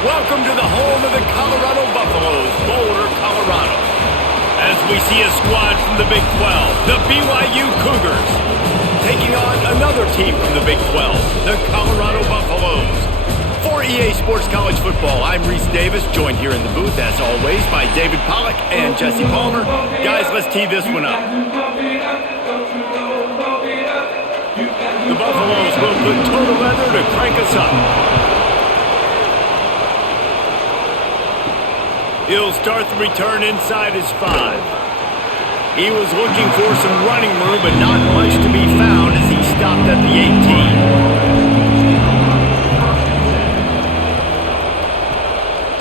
Welcome to the home of the Colorado Buffaloes, Boulder, Colorado. As we see a squad from the Big 12, the BYU Cougars, taking on another team from the Big 12, the Colorado Buffaloes. For EA Sports College Football, I'm Reese Davis, joined here in the booth, as always, by David Pollack and Jesse Palmer. Guys, let's tee this one up. The Buffaloes will put total leather to crank us up. He'll start the return inside his 5. He was looking for some running room, but not much to be found as he stopped at the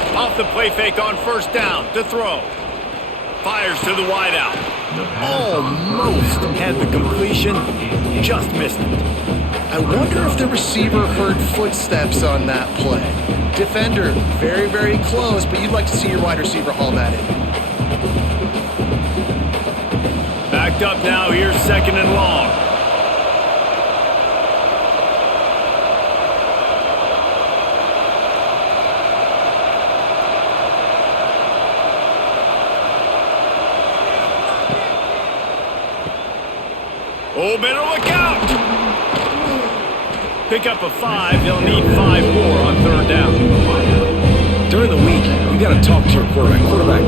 18. Off the play fake on first down to throw. Fires to the wideout. Almost had the completion, just missed it. I wonder if the receiver heard footsteps on that play. Defender, very, very close, but you'd like to see your wide receiver haul that in. Backed up now, here's second and long. Oh, better look out! Pick up a 5. They'll need 5 more on third down. During the week, you got to talk to your quarterback. Quarterback,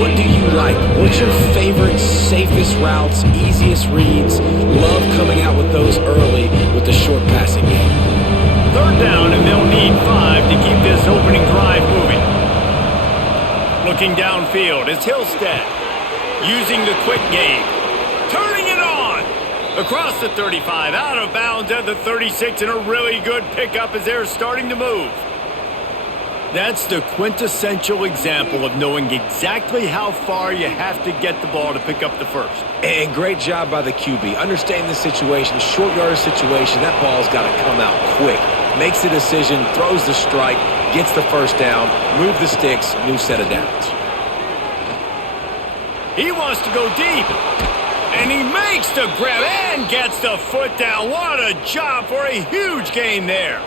what do you like? What's your favorite, safest routes, easiest reads? Love coming out with those early with the short passing game. Third down, and they'll need 5 to keep this opening drive moving. Looking downfield is Hillstead, using the quick game. Turning it on! Across the 35, out of bounds at the 36, and a really good pickup as they're starting to move. That's the quintessential example of knowing exactly how far you have to get the ball to pick up the first. And great job by the QB. Understanding the situation, short yardage situation, that ball's got to come out quick. Makes the decision, throws the strike, gets the first down, move the sticks, new set of downs. He wants to go deep. And he makes the grab and gets the foot down. What a job for a huge gain there.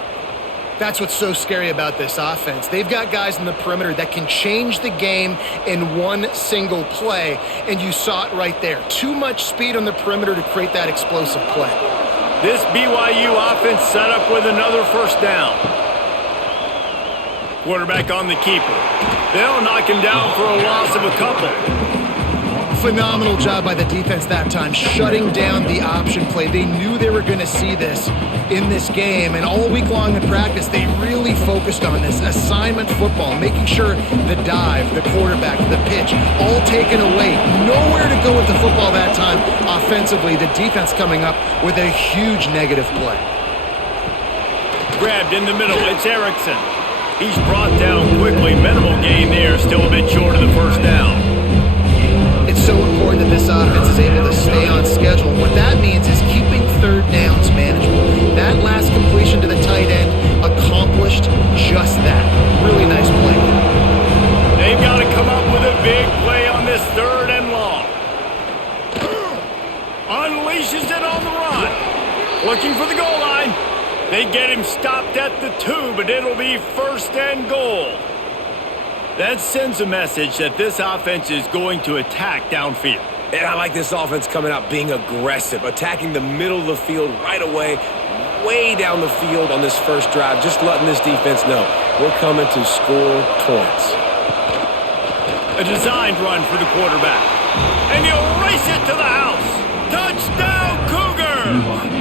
That's what's so scary about this offense. They've got guys in the perimeter that can change the game in one single play, and you saw it right there. Too much speed on the perimeter to create that explosive play. This BYU offense set up with another first down. Quarterback on the keeper. They'll knock him down for a loss of a couple. Phenomenal job by the defense that time, shutting down the option play. They knew they were going to see this in this game, and all week long in practice, they really focused on this assignment football, making sure the dive, the quarterback, the pitch, all taken away. Nowhere to go with the football that time. Offensively, the defense coming up with a huge negative play. Grabbed in the middle, it's Erickson. He's brought down quickly. Minimal gain there, still a bit short of the first down. It's so important that this offense is able to stay on schedule. What that means is keeping third downs manageable. That last completion to the tight end accomplished just that. Really nice play. They've got to come up with a big play on this third and long. Unleashes it on the run. Looking for the goal line. They get him stopped at the 2, but it'll be first and goal. That sends a message that this offense is going to attack downfield. And I like this offense coming out being aggressive, attacking the middle of the field right away, way down the field on this first drive, just letting this defense know we're coming to score points. A designed run for the quarterback. And he'll race it to the house. Touchdown, Cougars!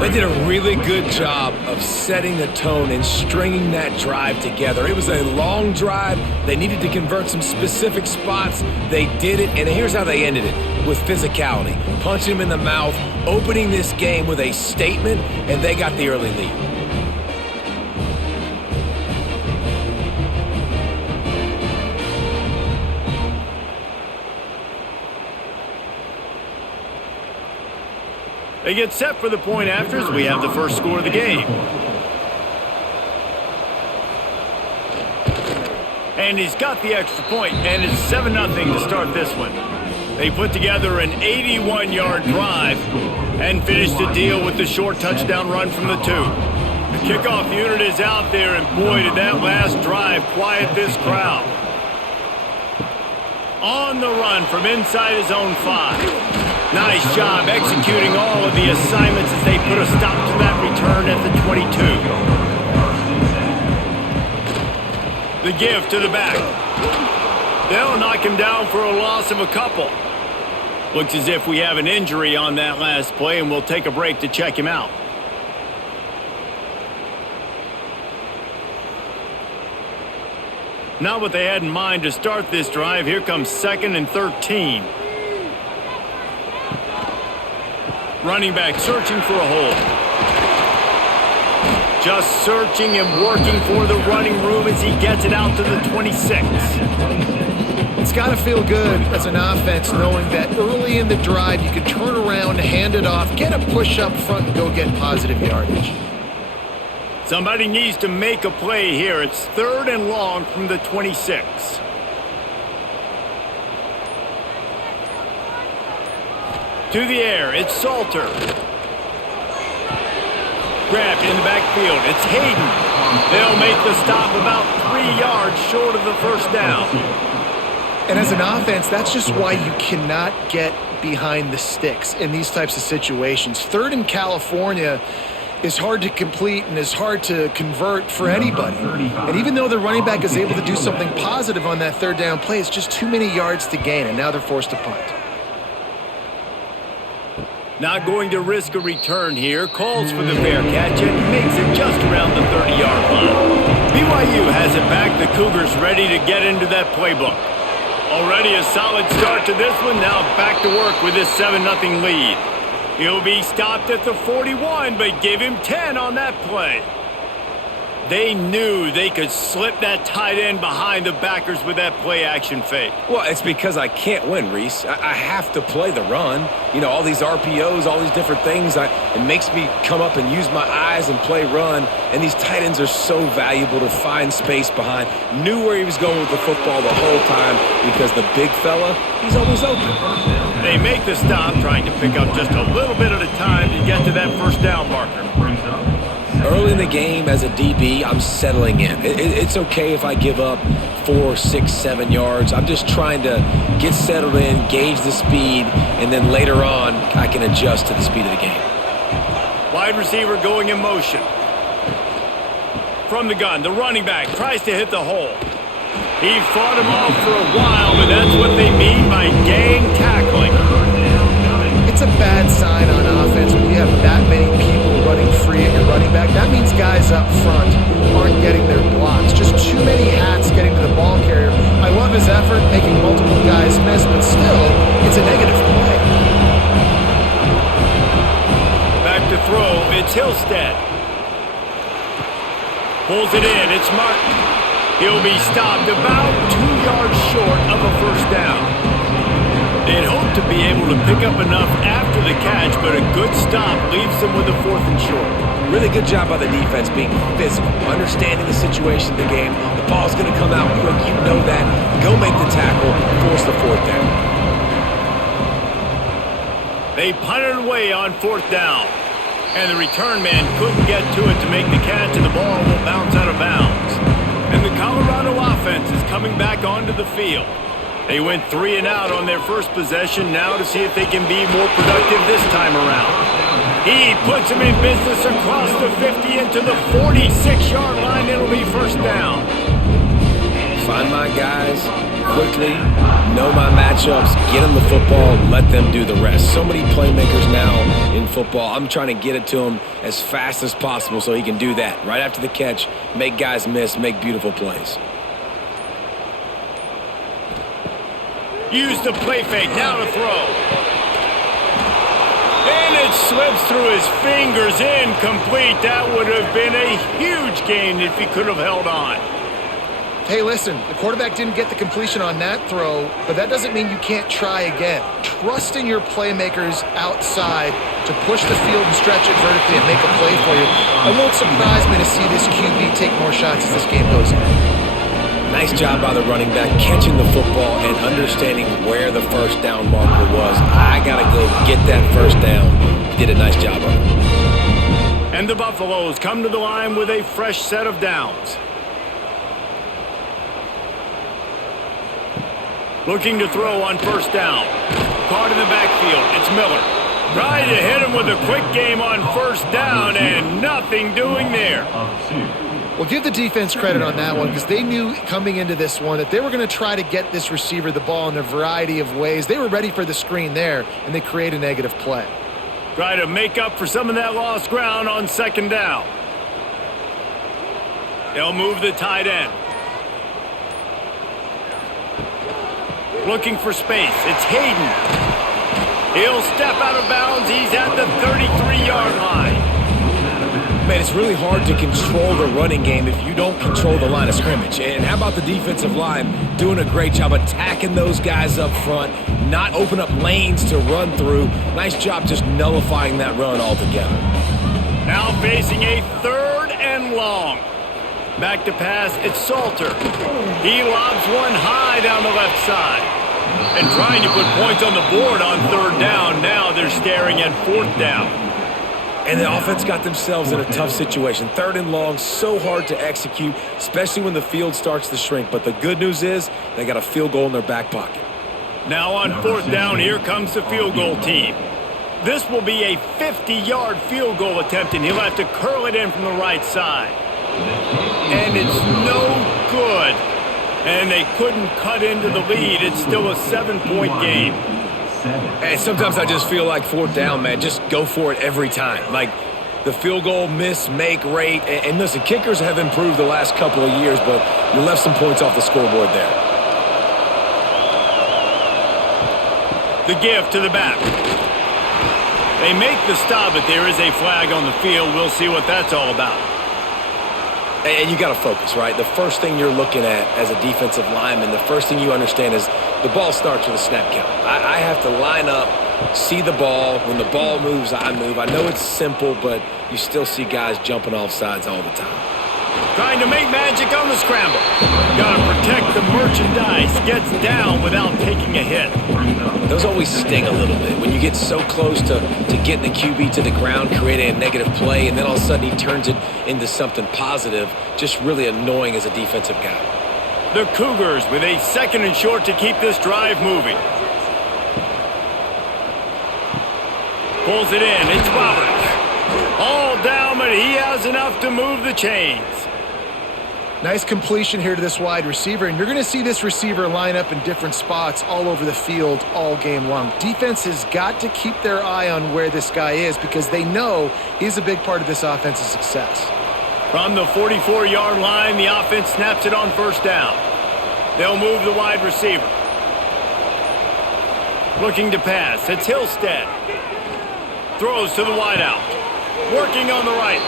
They did a really good job of setting the tone and stringing that drive together. It was a long drive. They needed to convert some specific spots. They did it, and here's how they ended it, with physicality. Punch him in the mouth, opening this game with a statement, and they got the early lead. They get set for the point afters. We have the first score of the game. And he's got the extra point, and it's 7-0 to start this one. They put together an 81-yard drive and finished the deal with the short touchdown run from the 2. The kickoff unit is out there, and boy, did that last drive quiet this crowd. On the run from inside his own 5. Nice job executing all of the assignments as they put a stop to that return at the 22. The give to the back. They'll knock him down for a loss of a couple. Looks as if we have an injury on that last play, and we'll take a break to check him out. Not what they had in mind to start this drive. Here comes 2nd and 13. Running back searching for a hole. Just searching and working for the running room as he gets it out to the 26. It's got to feel good as an offense knowing that early in the drive you can turn around, hand it off, get a push up front, and go get positive yardage. Somebody needs to make a play here. It's 3rd and long from the 26. To the air, it's Salter. Grabbed in the backfield, it's Hayden. They'll make the stop about 3 yards short of the first down. And as an offense, that's just why you cannot get behind the sticks in these types of situations. 3rd in California is hard to complete and is hard to convert for anybody. And even though the running back is able to do something positive on that 3rd down play, it's just too many yards to gain, and now they're forced to punt. Not going to risk a return here. Calls for the fair catch and makes it just around the 30-yard line. BYU has it back. The Cougars ready to get into that playbook. Already a solid start to this one. Now back to work with this 7-0 lead. He'll be stopped at the 41, but give him 10 on that play. They knew they could slip that tight end behind the backers with that play action fake. Well, it's because I can't win, Reese. I have to play the run. You know, all these RPOs, all these different things. It makes me come up and use my eyes and play run. And these tight ends are so valuable to find space behind. Knew where he was going with the football the whole time because the big fella, he's always open. They make the stop, trying to pick up just a little bit at a time to get to that first down marker. Early in the game as a DB, I'm settling in. It's okay if I give up 4, 6, 7 yards. I'm just trying to get settled in, gauge the speed, and then later on, I can adjust to the speed of the game. Wide receiver going in motion. From the gun, the running back tries to hit the hole. He fought him off for a while, but that's what they mean by gang tackling. It's a bad sign on offense when you have that many people running free at your running back. That means guys up front aren't getting their blocks. Just too many hats getting to the ball carrier. I love his effort, making multiple guys miss, but still, it's a negative play. Back to throw, it's Hillstead. Pulls it in, it's Martin. He'll be stopped about 2 yards short of a first down. They'd hope to be able to pick up enough after the catch, but a good stop leaves them with a 4th and short. Really good job by the defense being physical, understanding the situation of the game. The ball's going to come out quick. You know that. Go make the tackle, force the 4th down. They punted away on 4th down. And the return man couldn't get to it to make the catch, and the ball will bounce out of bounds. And the Colorado offense is coming back onto the field. They went 3 and out on their first possession, now to see if they can be more productive this time around. He puts him in business across the 50 into the 46-yard line. It'll be first down. Find my guys quickly, know my matchups, get them the football, let them do the rest. So many playmakers now in football. I'm trying to get it to him as fast as possible so he can do that. Right after the catch, make guys miss, make beautiful plays. Use the play fake, now to throw. And it slips through his fingers, incomplete. That would have been a huge gain if he could have held on. Hey, listen, the quarterback didn't get the completion on that throw, but that doesn't mean you can't try again. Trust in your playmakers outside to push the field and stretch it vertically and make a play for you. It won't surprise me to see this QB take more shots as this game goes on. Nice job by the running back, catching the football and understanding where the first down marker was. I got to go get that first down. He did a nice job on it. And the Buffaloes come to the line with a fresh set of downs. Looking to throw on first down. Caught in the backfield. It's Miller. Trying to hit him with a quick game on first down and nothing doing there. Well, give the defense credit on that one because they knew coming into this one that they were going to try to get this receiver the ball in a variety of ways. They were ready for the screen there, and they create a negative play. Try to make up for some of that lost ground on second down. They'll move the tight end. Looking for space. It's Hayden. He'll step out of bounds. He's at the 33-yard line. Man, it's really hard to control the running game if you don't control the line of scrimmage. And how about the defensive line doing a great job attacking those guys up front, not open up lanes to run through. Nice job just nullifying that run altogether. Now facing a 3rd and long. Back to pass, it's Salter. He lobs one high down the left side. And trying to put points on the board on 3rd down. Now they're staring at 4th down. And the offense got themselves in a tough situation. 3rd and long, so hard to execute, especially when the field starts to shrink. But the good news is they got a field goal in their back pocket. Now on 4th down, here comes the field goal team. This will be a 50-yard field goal attempt, and he'll have to curl it in from the right side. And it's no good. And they couldn't cut into the lead. It's still a 7-point game. And sometimes I just feel like 4th down, man, just go for it every time. Like the field goal miss-make rate. And listen, kickers have improved the last couple of years, but you left some points off the scoreboard there. The give to the back. They make the stop, but there is a flag on the field. We'll see what that's all about. And you got to focus, right? The first thing you're looking at as a defensive lineman, the first thing you understand is the ball starts with a snap count. I have to line up, see the ball. When the ball moves, I move. I know it's simple, but you still see guys jumping off sides all the time. Trying to make magic on the scramble. Got to protect the merchandise. Gets down without taking a hit. Those always sting a little bit when you get so close to getting the QB to the ground, creating a negative play, and then all of a sudden he turns it into something positive. Just really annoying as a defensive guy. The Cougars with a 2nd and short to keep this drive moving. Pulls it in. It's Roberts. All down, but he has enough to move the chains. Nice completion here to this wide receiver, and you're going to see this receiver line up in different spots all over the field all game long. Defense has got to keep their eye on where this guy is because they know he's a big part of this offense's success. From the 44-yard line, the offense snaps it on first down. They'll move the wide receiver. Looking to pass, it's Hillstead. Throws to the wideout. Working on the right.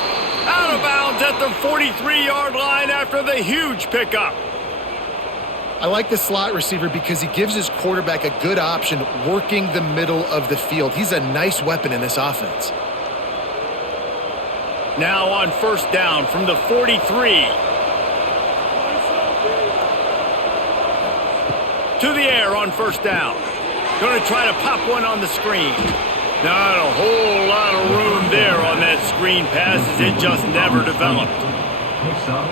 Out of bounds at the 43-yard line after the huge pickup. I like the slot receiver because he gives his quarterback a good option working the middle of the field. He's a nice weapon in this offense. Now on first down from the 43. To the air on first down. Going to try to pop one on the screen. Not a whole lot of room there on that screen pass as it just never developed.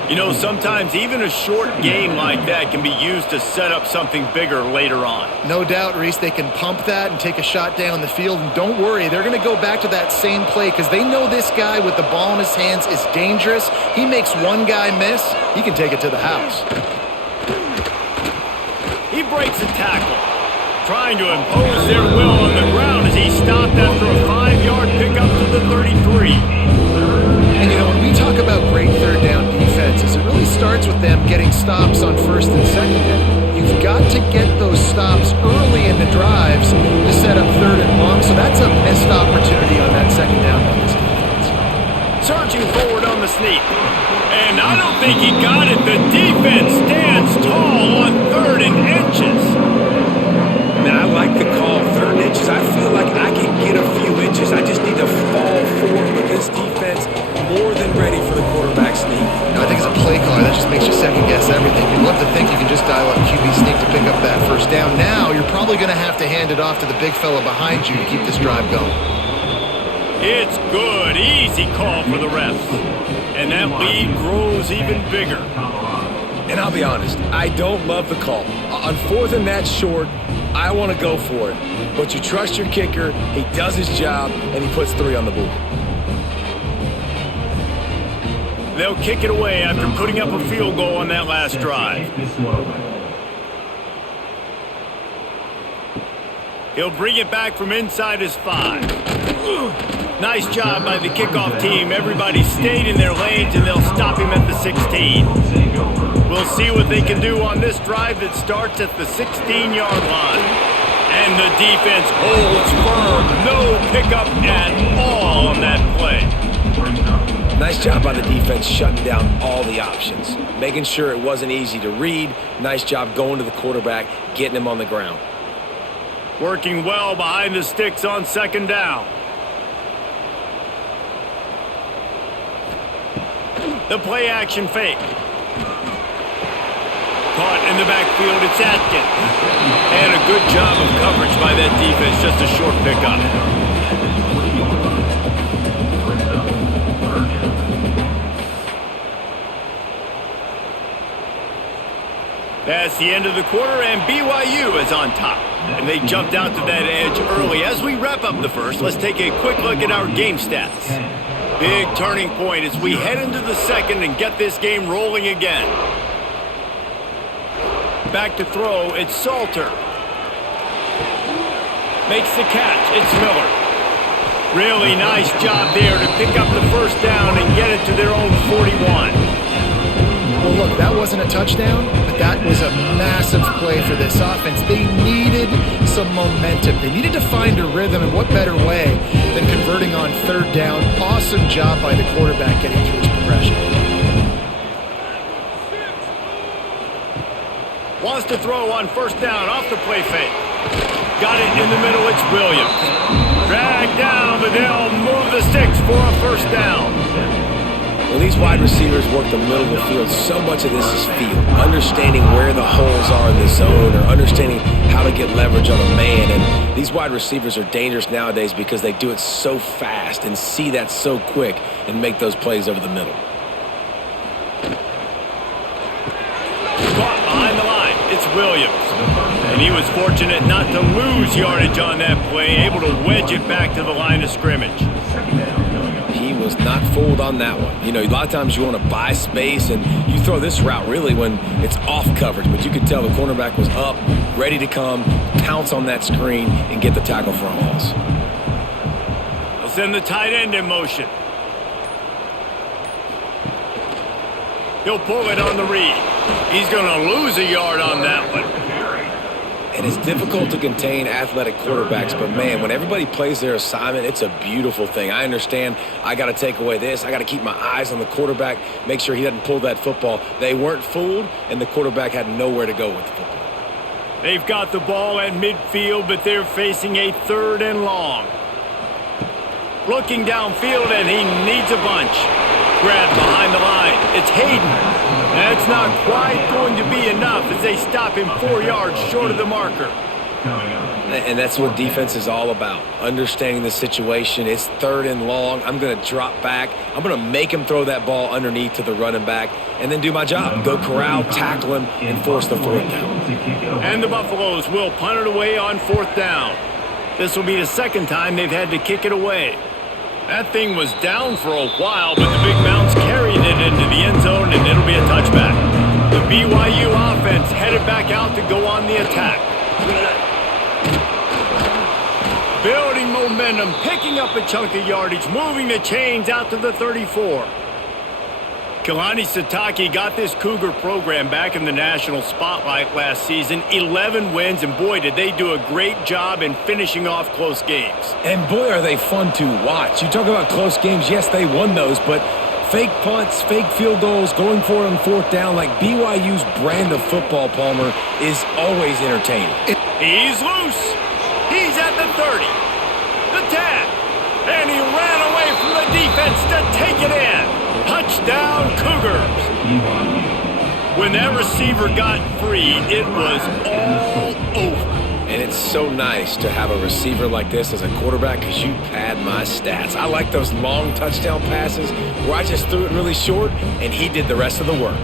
You know, sometimes even a short game like that can be used to set up something bigger later on. No doubt, Reese, they can pump that and take a shot down the field. And don't worry, they're going to go back to that same play because they know this guy with the ball in his hands is dangerous. He makes one guy miss, he can take it to the house. He breaks a tackle. Trying to impose their will on the ground as he stopped after a 5-yard pickup to the 33. And, you know, when we talk about great third down defenses, it really starts with them getting stops on first and second down. You've got to get those stops early in the drives to set up 3rd and long, so that's a missed opportunity on that second down by this defense. Surging forward on the sneak. And I don't think he got it. The defense stands tall on 3rd and inches. Man, I like the call, 3rd inches. I feel like I can get a few inches. I just need to fall forward with this defense more than ready for the quarterback sneak. No, I think as a play caller, that just makes you second-guess everything. You'd love to think you can just dial up QB sneak to pick up that first down. Now, you're probably going to have to hand it off to the big fella behind you to keep this drive going. It's good. Easy call for the refs. And that lead grows even bigger. And I'll be honest, I don't love the call. On 4th and that short, I want to go for it. But you trust your kicker, he does his job, and he puts 3 on the board. They'll kick it away after putting up a field goal on that last drive. He'll bring it back from inside his 5. Nice job by the kickoff team. Everybody stayed in their lanes, and they'll stop him at the 16. We'll see what they can do on this drive that starts at the 16-yard line. And the defense holds firm. No pickup at all on that play. Nice job by the defense shutting down all the options, making sure it wasn't easy to read. Nice job going to the quarterback, getting him on the ground. Working well behind the sticks on 2nd down. The play action fake. Caught in the backfield, it's Atkins. And a good job of coverage by that defense, just a short pickup. That's the end of the quarter, and BYU is on top. And they jumped out to that edge early. As we wrap up the first, let's take a quick look at our game stats. Big turning point as we head into the second and get this game rolling again. Back to throw, it's Salter. Makes the catch, it's Miller. Really nice job there to pick up the first down and get it to their own 41. Well, look, that wasn't a touchdown, but that was a massive play for this offense. They needed some momentum. They needed to find a rhythm, and what better way than converting on 3rd down. Awesome job by the quarterback getting through his progression. Wants to throw on 1st down off the play fake. Got it in the middle, it's Williams. Dragged down, but they'll move the sticks for a 1st down. When these wide receivers work the middle of the field, so much of this is feel. Understanding where the holes are in the zone, or understanding how to get leverage on a man. And these wide receivers are dangerous nowadays because they do it so fast and see that so quick and make those plays over the middle. Caught behind the line, it's Williams. And he was fortunate not to lose yardage on that play, able to wedge it back to the line of scrimmage. He was not fooled on that one. You know, a lot of times you want to buy space, and you throw this route really when it's off coverage. But you could tell the cornerback was up, ready to come, pounce on that screen, and get the tackle for a loss. They'll send the tight end in motion. He'll pull it on the read. He's going to lose a yard on that one. And it's difficult to contain athletic quarterbacks, but man, when everybody plays their assignment, it's a beautiful thing. I understand I got to take away this. I got to keep my eyes on the quarterback, make sure he doesn't pull that football. They weren't fooled, and the quarterback had nowhere to go with the football. They've got the ball at midfield, but they're facing a 3rd and long. Looking downfield, and he needs a bunch. Grab behind the line. It's Hayden. That's not quite going to be enough as they stop him 4 yards short of the marker. And that's what defense is all about, understanding the situation. It's 3rd and long. I'm going to drop back. I'm going to make him throw that ball underneath to the running back and then do my job. Go corral, tackle him, and force the 4th down. And the Buffaloes will punt it away on 4th down. This will be the 2nd time they've had to kick it away. That thing was down for a while, but the big bounce carried it into the end zone, and it'll be a touchback. The BYU offense headed back out to go on the attack. Building momentum, picking up a chunk of yardage, moving the chains out to the 34. Kalani Sitake got this Cougar program back in the national spotlight last season. 11 wins, and boy, did they do a great job in finishing off close games. And boy, are they fun to watch. You talk about close games, yes, they won those, but fake punts, fake field goals, going for it on 4th down, like BYU's brand of football, Palmer, is always entertaining. He's loose. He's at the 30. The 10. And he ran away from the defense to take it in. Touchdown, Cougars. When that receiver got free, it was all over. And And it's so nice to have a receiver like this as a quarterback because you pad my stats. I like those long touchdown passes where I just threw it really short and he did the rest of the work.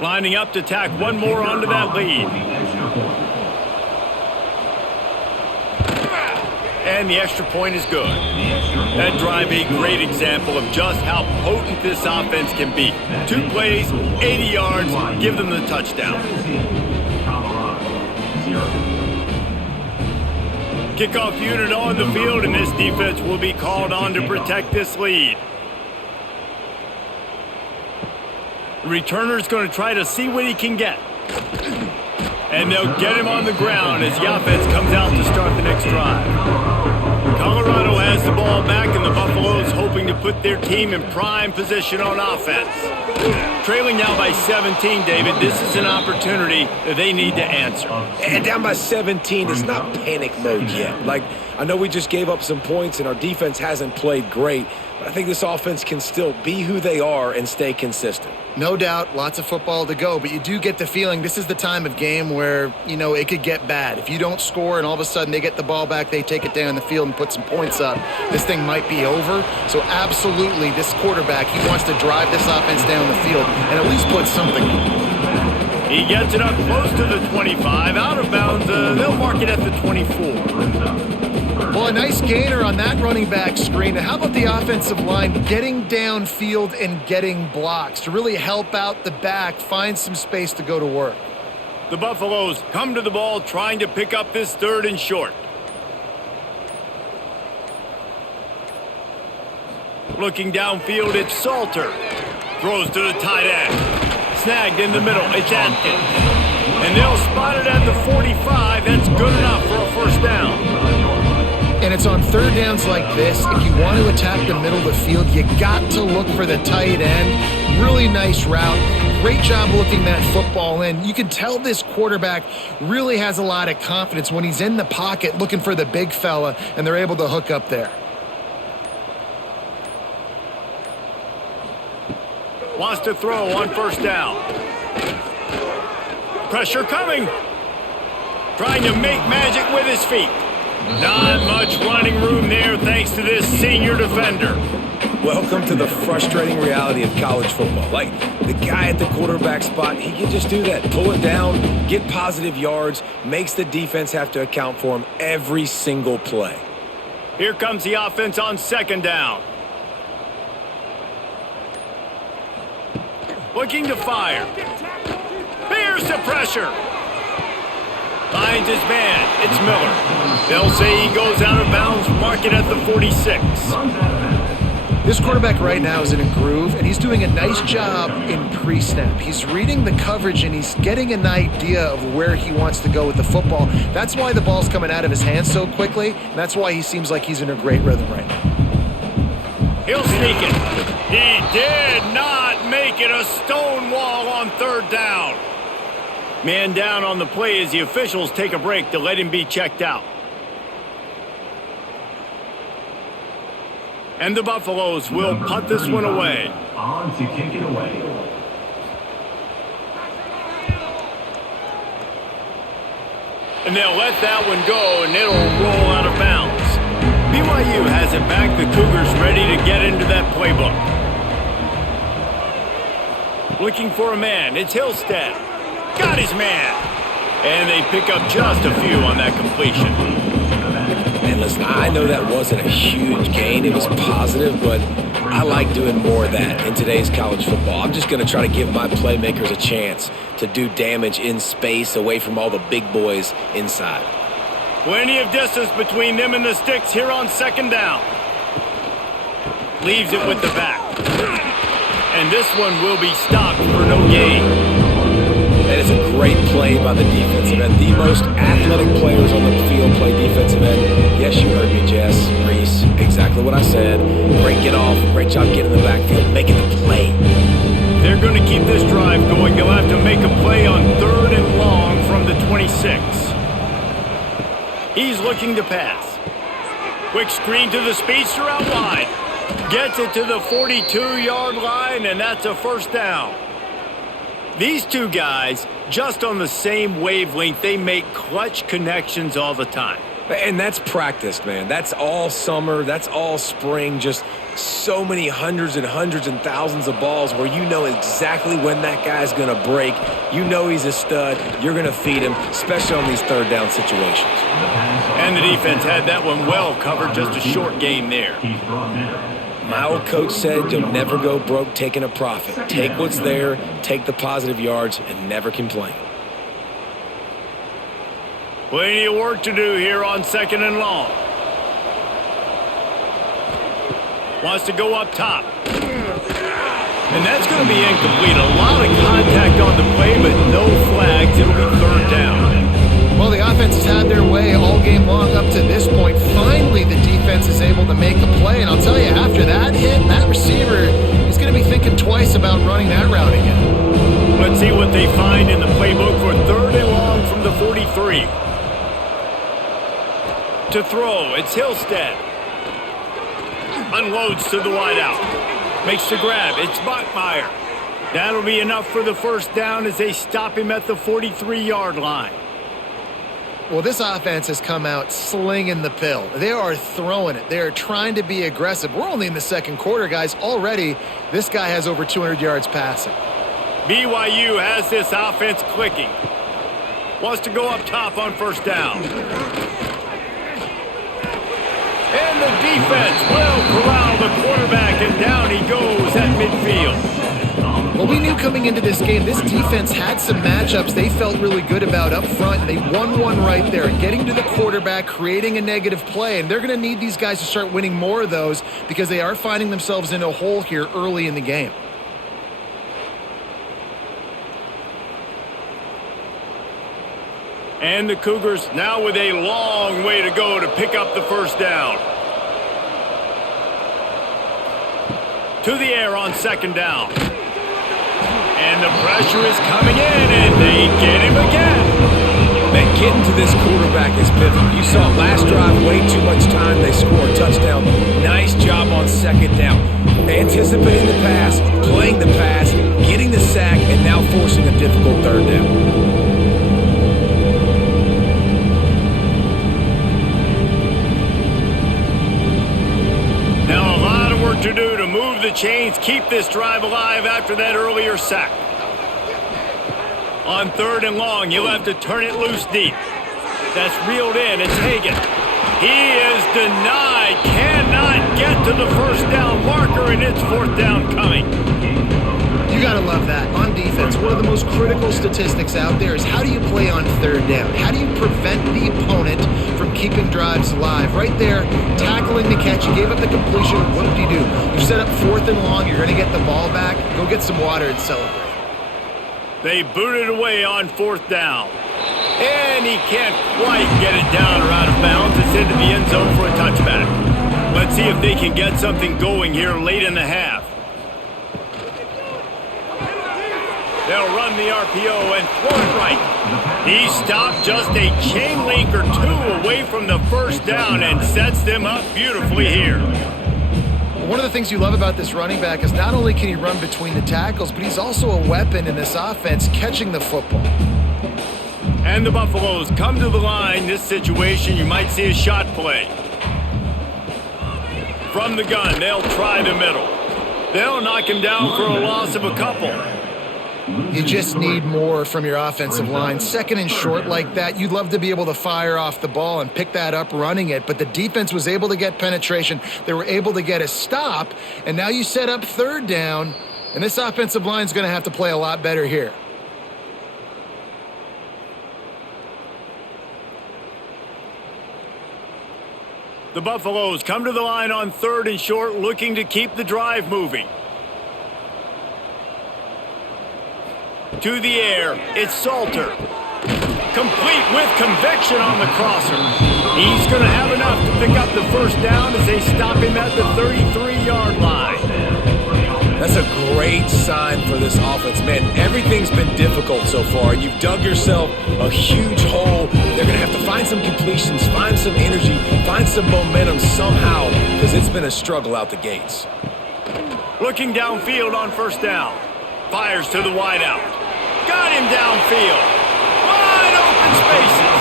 Lining up to tack one more onto that lead. And the extra point is good. That drive a great example of just how potent this offense can be. 2 plays, 80 yards, give them the touchdown. Kickoff unit on the field, and this defense will be called on to protect this lead. The returner's going to try to see what he can get. And they'll get him on the ground as the offense comes out to start the next drive. Colorado has the ball back, and the Buffaloes hoping to put their team in prime position on offense. Trailing now by 17, David, this is an opportunity that they need to answer. And down by 17, it's not panic mode yet. Like, I know we just gave up some points and our defense hasn't played great, but I think this offense can still be who they are and stay consistent. No doubt, lots of football to go, but you do get the feeling this is the time of game where, you know, it could get bad. If you don't score and all of a sudden they get the ball back, they take it down the field and put some points up, this thing might be over. So absolutely, this quarterback, he wants to drive this offense down the field and at least put something on. He gets it up close to the 25, out of bounds. They'll mark it at the 24. Well, a nice gainer on that running back screen. How about the offensive line getting downfield and getting blocks to really help out the back, find some space to go to work? The Buffaloes come to the ball trying to pick up this 3rd and short. Looking downfield, it's Salter. Throws to the tight end. Snagged in the middle, it's Atkins. And they'll spot it at the 45. That's good enough for a first down. And it's on 3rd downs like this. If you want to attack the middle of the field, you got to look for the tight end. Really nice route. Great job looking that football in. You can tell this quarterback really has a lot of confidence when he's in the pocket looking for the big fella, and they're able to hook up there. Wants to throw on 1st down. Pressure coming. Trying to make magic with his feet. Not much running room there thanks to this senior defender. Welcome to the frustrating reality of college football. Like, the guy at the quarterback spot, he can just do that. Pull it down, get positive yards, makes the defense have to account for him every single play. Here comes the offense on 2nd down. Looking to fire. Here's the pressure. Finds his man. It's Miller. They'll say he goes out of bounds. Mark it at the 46. This quarterback right now is in a groove, and he's doing a nice job in pre-snap. He's reading the coverage, and he's getting an idea of where he wants to go with the football. That's why the ball's coming out of his hands so quickly, and that's why he seems like he's in a great rhythm right now. He'll sneak it. He did not make it. A stone wall on 3rd down. Man down on the play as the officials take a break to let him be checked out. And the Buffaloes will punt this one away. On to kick it away. And they'll let that one go, and it'll roll out of bounds. BYU has it back. The Cougars ready to get into that playbook. Looking for a man. It's Hillstead. Got his man. And they pick up just a few on that completion. And listen, I know that wasn't a huge gain. It was positive, but I like doing more of that in today's college football. I'm just going to try to give my playmakers a chance to do damage in space away from all the big boys inside. Plenty of distance between them and the sticks here on 2nd down. Leaves it with the back. And this one will be stopped for no gain. That is a great play by the defensive end. The most athletic players on the field play defensive end. Yes, you heard me, Jess, Reese. exactly what I said. Great get off, great job getting in the backfield, making the play. They're going to keep this drive going. They'll have to make a play on 3rd and long from the 26. He's looking to pass. Quick screen to the speedster out wide. Gets it to the 42-yard line, and that's a first down. These two guys, just on the same wavelength, they make clutch connections all the time. And that's practiced, man. That's all summer. That's all spring. Just so many hundreds and thousands of balls where you know exactly when that guy's going to break. You know he's a stud. You're going to feed him, especially on these 3rd down situations. And the defense had that one well covered. Just a short gain there. My old coach said you'll never go broke taking a profit. Take what's there, take the positive yards, and never complain. Plenty of work to do here on 2nd and long. Wants to go up top. And that's going to be incomplete. A lot of contact on the play, but no flags. It'll be 3rd down. Well, the offense has had their way all game long up to this point. Finally, the defense is able to make a play. And I'll tell you, after that hit, that receiver is going to be thinking twice about running that route again. Let's see what they find in the playbook for 3rd and long from the 43. To throw, it's Hillstead. Unloads to the wideout. Makes the grab, it's Bachmeier. That'll be enough for the first down as they stop him at the 43-yard line. Well, this offense has come out slinging the pill. They are throwing it. They are trying to be aggressive. We're only in the 2nd quarter, guys. Already, this guy has over 200 yards passing. BYU has this offense clicking. Wants to go up top on 1st down. And the defense will corral the quarterback, and down he goes at midfield. Well, we knew coming into this game, this defense had some matchups they felt really good about up front, and they won one right there, getting to the quarterback, creating a negative play, and they're going to need these guys to start winning more of those because they are finding themselves in a hole here early in the game. And the Cougars now with a long way to go to pick up the first down. To the air on 2nd down. And the pressure is coming in, and they get him again. Man, getting to this quarterback is pivotal. You saw last drive, way too much time. They score a touchdown. Nice job on 2nd down. Anticipating the pass, playing the pass, getting the sack, and now forcing a difficult 3rd down. Now a lot of work to do to move the chains, keep this drive alive after that earlier sack. On 3rd and long, you'll have to turn it loose deep. That's reeled in. It's Hagan. He is denied. Cannot get to the first down marker, and it's 4th down coming. You got to love that. On defense, one of the most critical statistics out there is how do you play on 3rd down? How do you prevent the opponent from keeping drives alive? Right there, tackling the catch. You gave up the completion. What did you do? You set up 4th and long. You're going to get the ball back. Go get some water and celebrate. They booted away on 4th down. And he can't quite get it down or out of bounds. It's into the end zone for a touchback. Let's see if they can get something going here late in the half. They'll run the RPO and throw it right. He stopped just a chain link or two away from the first down and sets them up beautifully here. One of the things you love about this running back is not only can he run between the tackles, but he's also a weapon in this offense catching the football. And the Buffaloes come to the line. This situation, you might see a shot play. From the gun, they'll try the middle. They'll knock him down for a loss of a couple. You just need more from your offensive line. 2nd and short like that, you'd love to be able to fire off the ball and pick that up running it, but the defense was able to get penetration. They were able to get a stop, and now you set up 3rd down, and this offensive line is going to have to play a lot better here. The Buffaloes come to the line on 3rd and short, looking to keep the drive moving. To the air, it's Salter. Complete with conviction on the crosser. He's going to have enough to pick up the first down as they stop him at the 33-yard line. That's a great sign for this offense, man. Everything's been difficult so far, and you've dug yourself a huge hole. They're going to have to find some completions, find some energy, find some momentum somehow, because it's been a struggle out the gates. Looking downfield on first down. Fires to the wideout. Got him downfield. Wide open spaces.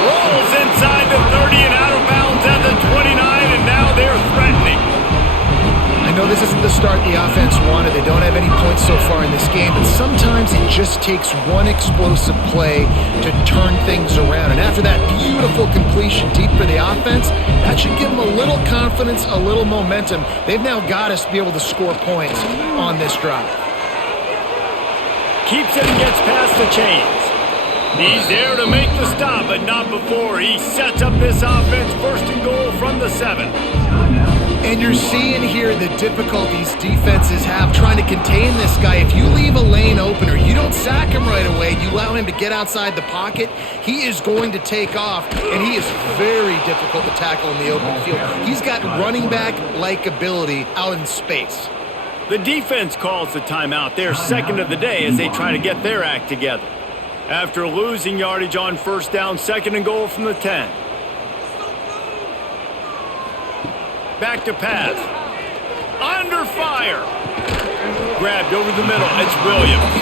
Rolls inside the 30 and out of bounds at the 29, and now they're threatening. I know this isn't the start the offense wanted. They don't have any points so far in this game, but sometimes it just takes one explosive play to turn things around. And after that beautiful completion deep for the offense, that should give them a little confidence, a little momentum. They've now got us to be able to score points on this drive. Keeps it and gets past the chains. He's there to make the stop, but not before. He sets up this offense first and goal from the 7. And you're seeing here the difficulties defenses have trying to contain this guy. If you leave a lane open or you don't sack him right away, you allow him to get outside the pocket, he is going to take off, and he is very difficult to tackle in the open field. He's got running back-like ability out in space. The defense calls the timeout, their second of the day, as they try to get their act together. After losing yardage on first down, second and goal from the 10. Back to pass. Under fire. Grabbed over the middle. It's Williams.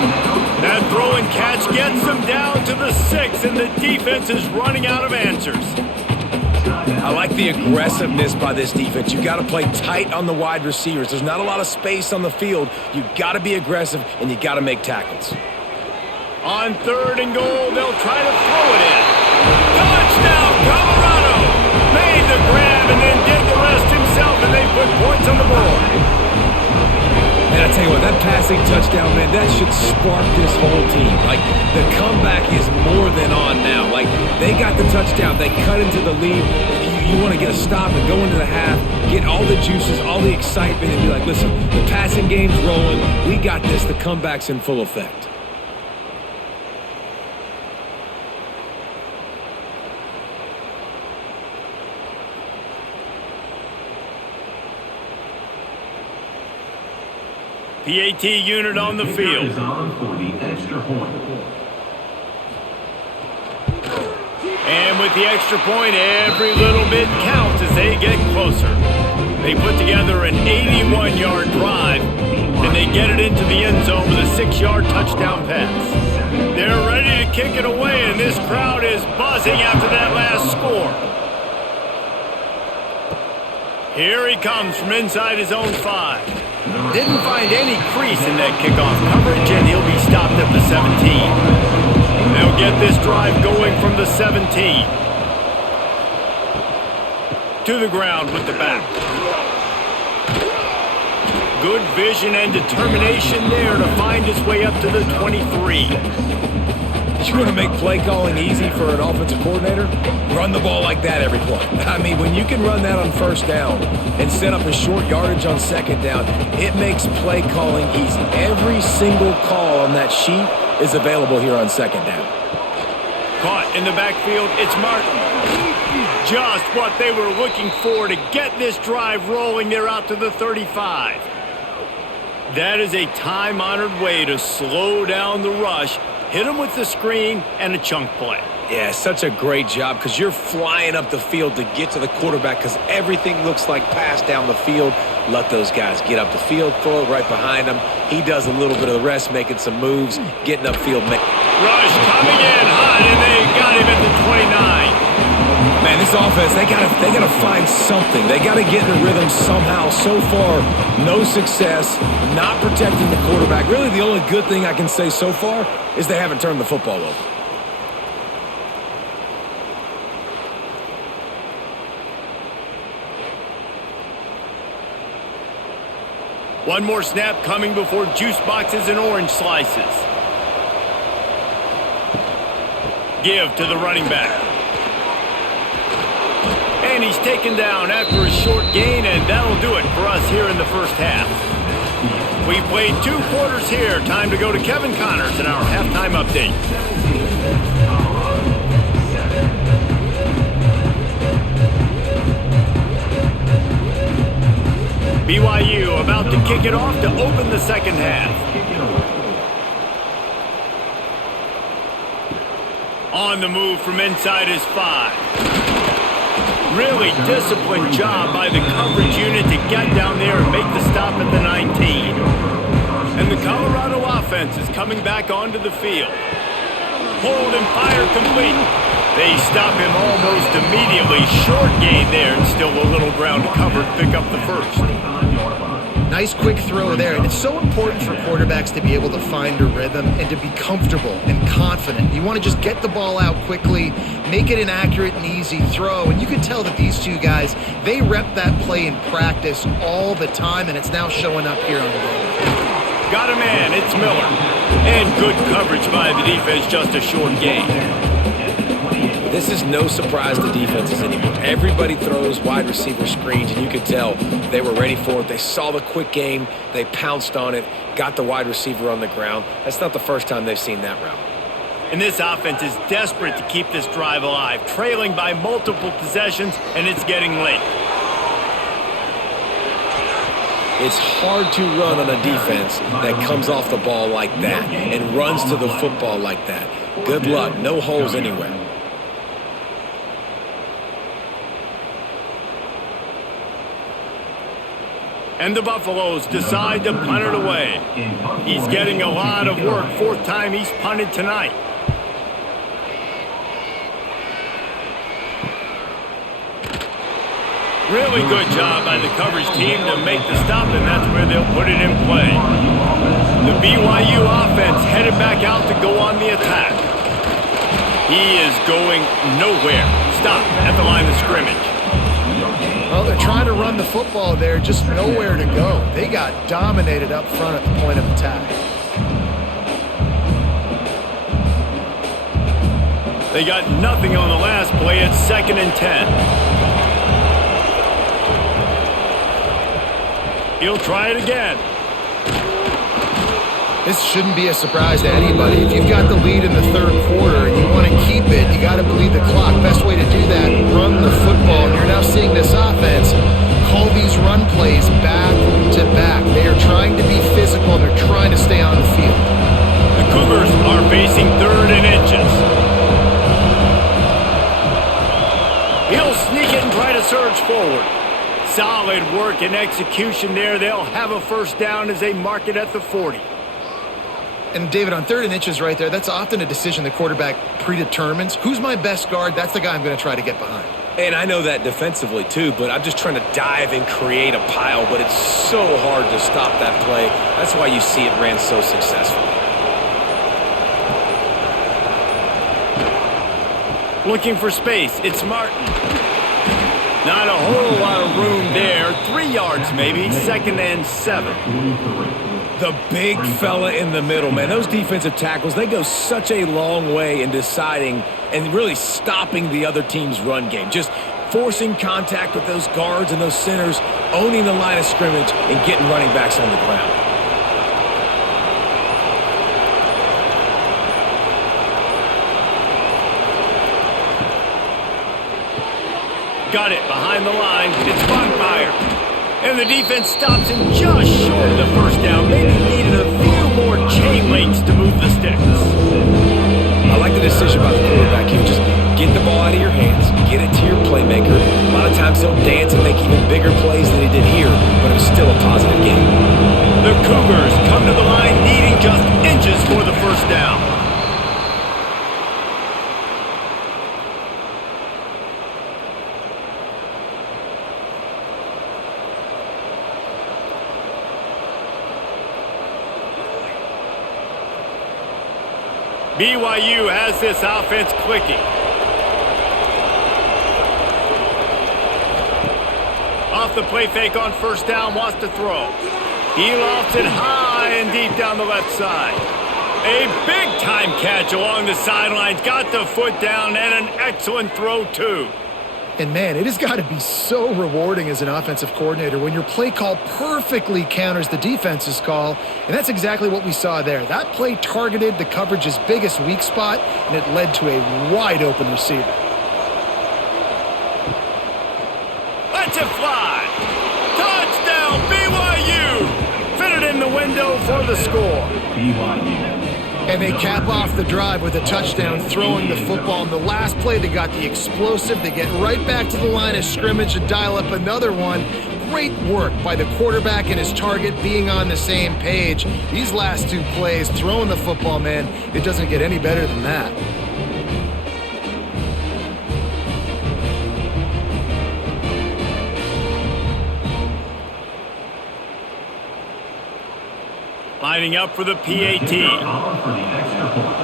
That throw and catch gets them down to the 6, and the defense is running out of answers. I like the aggressiveness by this defense. You got to play tight on the wide receivers. There's not a lot of space on the field. You got to be aggressive, and you got to make tackles. On third and goal, they'll try to throw it in. Touchdown, Colorado! Made the grab and then did the rest himself, and they put points on the board. And I tell you what, that passing touchdown, man, that should spark this whole team. Like, the comeback is more than on now. Like, they got the touchdown. They cut into the lead. You want to get a stop and go into the half, get all the juices, all the excitement, and be like, listen, the passing game's rolling. We got this. The comeback's in full effect. PAT unit on the field. Is on for the extra point. And with the extra point, every little bit counts as they get closer. They put together an 81-yard drive, and they get it into the end zone with a 6-yard touchdown pass. They're ready to kick it away, and this crowd is buzzing after that last score. Here he comes from inside his own 5. Didn't find any crease in that kickoff coverage, and he'll be stopped at the 17. They'll get this drive going from the 17. To the ground with the back. Good vision and determination there to find his way up to the 23. You want to make play calling easy for an offensive coordinator? Run the ball like that every play. I mean, when you can run that on first down and set up a short yardage on second down, it makes play calling easy. Every single call on that sheet is available here on second down. Caught in the backfield, it's Martin. Just what they were looking for to get this drive rolling. They're out to the 35. That is a time-honored way to slow down the rush. Hit him with the screen and a chunk play. Yeah, such a great job because you're flying up the field to get to the quarterback because everything looks like pass down the field. Let those guys get up the field, throw it right behind him. He does a little bit of the rest, making some moves, getting upfield. Rush coming in hot, and they got him at the 29. Man, this offense, they gotta find something. They gotta get in the rhythm somehow. So far, no success, not protecting the quarterback. Really, the only good thing I can say so far is they haven't turned the football over. One more snap coming before juice boxes and orange slices. Give to the running back. And he's taken down after a short gain, and that'll do it for us here in the first half. We've played 2 quarters here. Time to go to Kevin Connors in our halftime update. about to kick it off to open the second half. On the move from inside his 5. Really disciplined job by the coverage unit to get down there and make the stop at the 19. And the Colorado offense is coming back onto the field. Hold and fire complete. They stop him almost immediately. Short gain there, and still a little ground covered. Pick up the first. Nice quick throw there, and it's so important for quarterbacks to be able to find a rhythm and to be comfortable and confident. You want to just get the ball out quickly, make it an accurate and easy throw, and you can tell that these two guys, they rep that play in practice all the time, and it's now showing up here on the game. Got a man, it's Miller. And good coverage by the defense, just a short gain. This is no surprise to defenses anymore. Everybody throws wide receiver screens, and you could tell they were ready for it. They saw the quick game. They pounced on it, got the wide receiver on the ground. That's not the first time they've seen that route. And this offense is desperate to keep this drive alive, trailing by multiple possessions, and it's getting late. It's hard to run on a defense that comes off the ball like that and runs to the football like that. Good luck. No holes anywhere. And the Buffaloes decide to punt it away. He's getting a lot of work. 4th time he's punted tonight. Really good job by the coverage team to make the stop, and that's where they'll put it in play. The BYU offense headed back out to go on the attack. He is going nowhere. Stop at the line of scrimmage. Well, they're trying to run the football there, just nowhere to go. They got dominated up front at the point of attack. They got nothing on the last play. It's 2nd and 10. He'll try it again. This shouldn't be a surprise to anybody. If you've got the lead in the 3rd quarter and you want to keep it, you got to bleed the clock. Best way to do that, run the football. And you're now seeing this offense call these run plays back to back. They are trying to be physical, and they're trying to stay on the field. The Cougars are facing 3rd and inches. He'll sneak it and try to surge forward. Solid work and execution there. They'll have a first down as they mark it at the 40. And David, on 3rd and inches right there, that's often a decision the quarterback predetermines. Who's my best guard? That's the guy I'm going to try to get behind. And I know that defensively too, but I'm just trying to dive and create a pile, but it's so hard to stop that play. That's why you see it ran so successfully. Looking for space. It's Martin. Not a whole lot of room there. 3 yards maybe. 2nd and 7. The big fella in the middle, man. Those defensive tackles, they go such a long way in deciding and really stopping the other team's run game. Just forcing contact with those guards and those centers, owning the line of scrimmage, and getting running backs on the ground. Got it behind the line. It's Bonfire. And the defense stops him just short of the first down. Maybe needed a few more chain links to move the sticks. I like the decision by the quarterback here. Just get the ball out of your hands, get it to your playmaker. A lot of times he'll dance and make even bigger plays than he did here, but it was still a positive game. The Cougars come to the line needing just inches for the first down. BYU has this offense clicking. Off the play fake on first down, wants to throw. He lofts it high and deep down the left side. A big-time catch along the sidelines. Got the foot down and an excellent throw, too. And, man, it has got to be so rewarding as an offensive coordinator when your play call perfectly counters the defense's call, and that's exactly what we saw there. That play targeted the coverage's biggest weak spot, and it led to a wide-open receiver. Let's it fly. Touchdown, BYU. the score. BYU. And they cap off the drive with a touchdown, throwing the football. In the last play, they got the explosive. They get right back to the line of scrimmage and dial up another one. Great work by the quarterback and his target being on the same page. These last two plays, throwing the football, man, it doesn't get any better than that. Lining up for the PAT. For the extra point.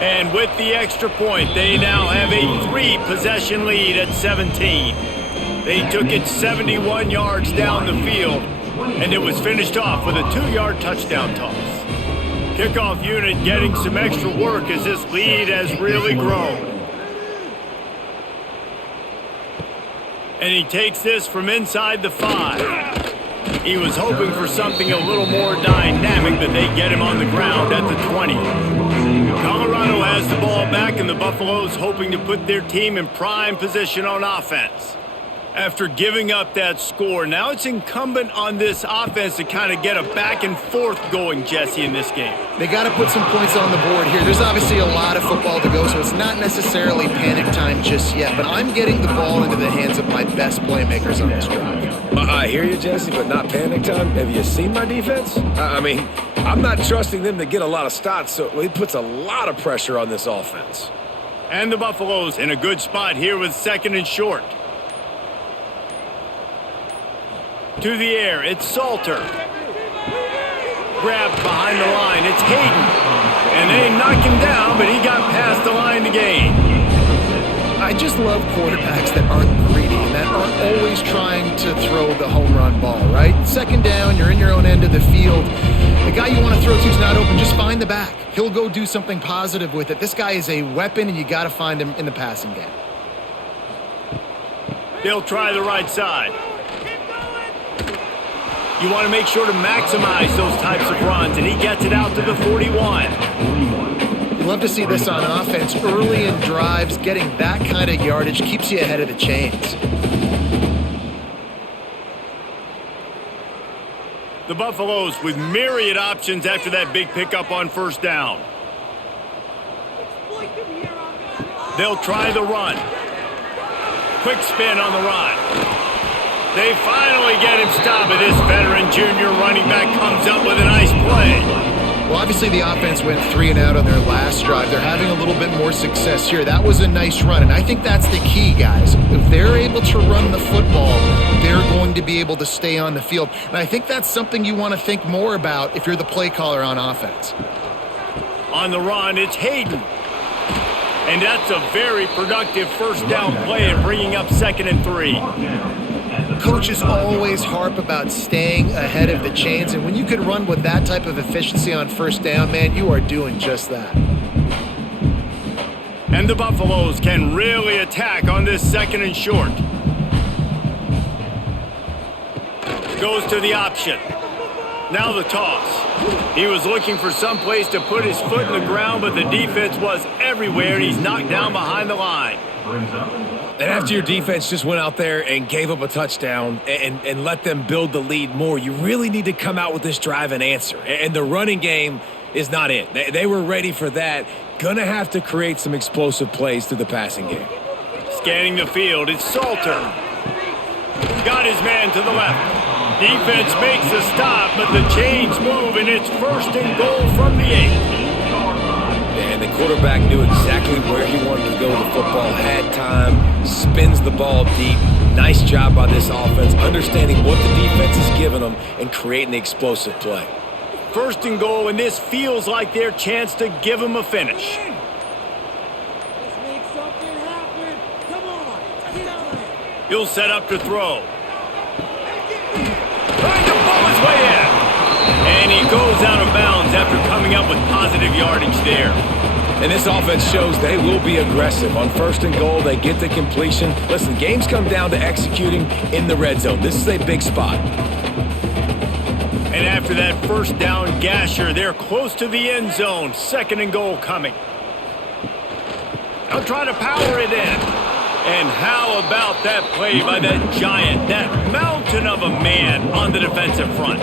And with the extra point, they now have a 3-possession lead at 17. They took it 71 yards down the field, and it was finished off with a 2-yard touchdown toss. Kickoff unit getting some extra work as this lead has really grown. And he takes this from inside the 5. He was hoping for something a little more dynamic, but they get him on the ground at the 20. Colorado has the ball back, and the Buffaloes hoping to put their team in prime position on offense. After giving up that score, now it's incumbent on this offense to kind of get a back and forth going, Jesse, in this game. They got to put some points on the board here. There's obviously a lot of football to go, so it's not necessarily panic time just yet, but I'm getting the ball into the hands of my best playmakers on this drive. I hear you, Jesse, but not panic time. Have you seen my defense? I mean, I'm not trusting them to get a lot of stops, so it puts a lot of pressure on this offense. And the Buffaloes in a good spot here with 2nd and short. To the air, it's Salter. Grabbed behind the line, it's Hayden. And they knock him down, but he got past the line to gain. I just love quarterbacks that aren't greedy and that aren't always trying to throw the home run ball, right? 2nd down, you're in your own end of the field. The guy you want to throw to is not open, just find the back. He'll go do something positive with it. This guy is a weapon, and you got to find him in the passing game. They'll try the right side. You want to make sure to maximize those types of runs, and he gets it out to the 41. You love to see this on offense. Early in drives, getting that kind of yardage keeps you ahead of the chains. The Buffaloes with myriad options after that big pickup on 1st down. They'll try the run. Quick spin on the run. They finally get him stopped, but this veteran junior running back comes up with a nice play. Well, obviously the offense went 3 and out on their last drive. They're having a little bit more success here. That was a nice run, and I think that's the key, guys. If they're able to run the football, they're going to be able to stay on the field. And I think that's something you want to think more about if you're the play caller on offense. On the run, it's Hayden. And that's a very productive 1st down play and bringing up 2nd and 3. Coaches always harp about staying ahead of the chains, and when you can run with that type of efficiency on 1st down, man, you are doing just that. And the Buffaloes can really attack on this 2nd and short. Goes to the option. Now the toss. He was looking for some place to put his foot in the ground, but the defense was everywhere, and he's knocked down behind the line. And after your defense just went out there and gave up a touchdown and let them build the lead more, you really need to come out with this drive and answer. And the running game is not it. They were ready for that. Gonna have to create some explosive plays through the passing game. Scanning the field, it's Salter. Got his man to the left. Defense makes a stop, but the chains move, and it's 1st and goal from the 8. And the quarterback knew exactly where he wanted to go with the football, had time, spins the ball deep. Nice job by this offense, understanding what the defense is giving them and creating the explosive play. 1st and goal, and this feels like their chance to give them a finish. Let's make something happen. Come on. He'll set up to throw. Trying to pull his way in. And he goes out of bounds after coming up with positive yardage there. And this offense shows they will be aggressive. On 1st and goal, they get the completion. Listen, games come down to executing in the red zone. This is a big spot. And after that 1st down gasher, they're close to the end zone. 2nd and goal coming. They'll try to power it in. And how about that play by that giant, that mountain of a man on the defensive front?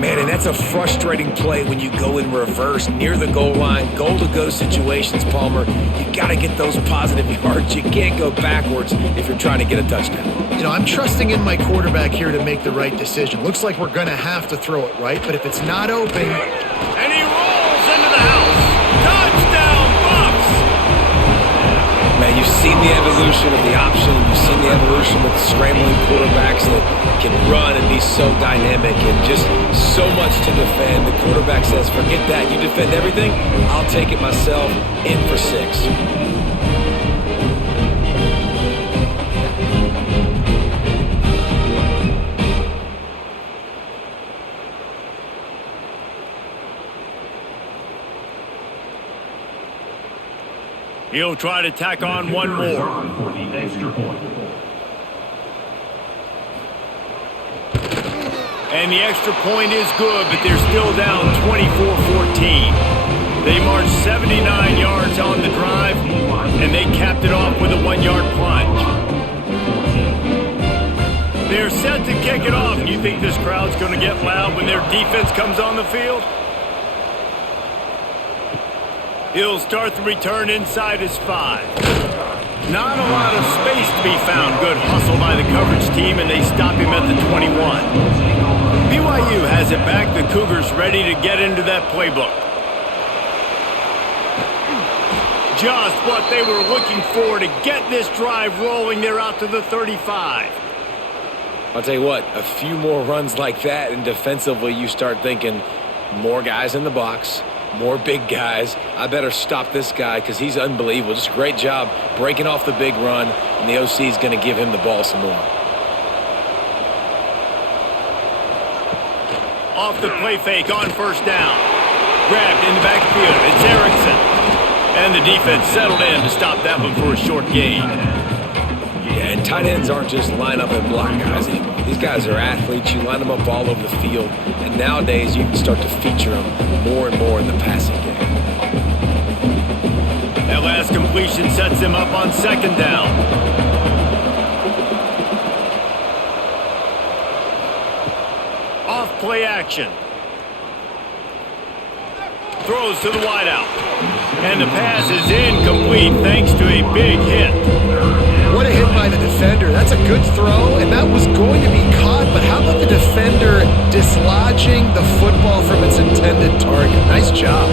Man, and that's a frustrating play when you go in reverse near the goal line, goal-to-go situations, Palmer. You got to get those positive yards. You can't go backwards if you're trying to get a touchdown. You know, I'm trusting in my quarterback here to make the right decision. Looks like we're going to have to throw it, right? But if it's not open... And he rolls into the house. Touchdown, Bucks! Man, you've seen the evolution of the option. You've seen the evolution with scrambling quarterbacks that can run and be so dynamic and just so much to defend. The quarterback says, forget that. You defend everything, I'll take it myself. In for 6. He'll try to tack on one more. For the extra point. And the extra point is good, but they're still down 24-14. They marched 79 yards on the drive, and they capped it off with a 1-yard plunge. They're set to kick it off. You think this crowd's going to get loud when their defense comes on the field? He'll start the return inside his 5. Not a lot of space to be found. Good hustle by the coverage team, and they stop him at the 21. BYU has it back. The Cougars ready to get into that playbook. Just what they were looking for to get this drive rolling. They're out to the 35. I'll tell you what, a few more runs like that, and defensively you start thinking more guys in the box. More big guys. I better stop this guy because he's unbelievable. Just a great job breaking off the big run, and the OC is going to give him the ball some more. Off the play fake on first down. Grabbed in the backfield. It's Erickson. And the defense settled in to stop that one for a short gain. Yeah, and tight ends aren't just line up and block guys anymore. These guys are athletes. You line them up all over the field. And nowadays, you can start to feature them more and more in the passing game. That last completion sets him up on second down. Off play action. Throws to the wideout. And the pass is incomplete thanks to a big hit. What a hit by the defender. That's a good throw, and that was going to be caught, but how about the defender dislodging the football from its intended target? Nice job.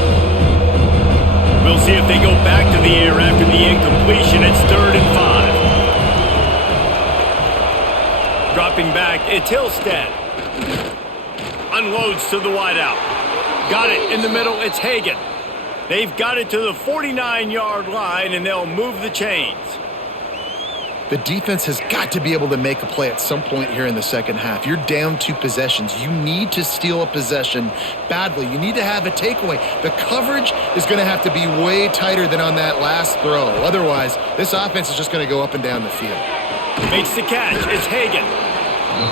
We'll see if they go back to the air after the incompletion. It's 3rd and 5. Dropping back, it's Hillstead. Unloads to the wideout. Got it in the middle, it's Hagan. They've got it to the 49-yard line, and they'll move the chains. The defense has got to be able to make a play at some point here in the second half. You're down 2 possessions. You need to steal a possession badly. You need to have a takeaway. The coverage is going to have to be way tighter than on that last throw. Otherwise, this offense is just going to go up and down the field. Makes the catch. It's Hagan.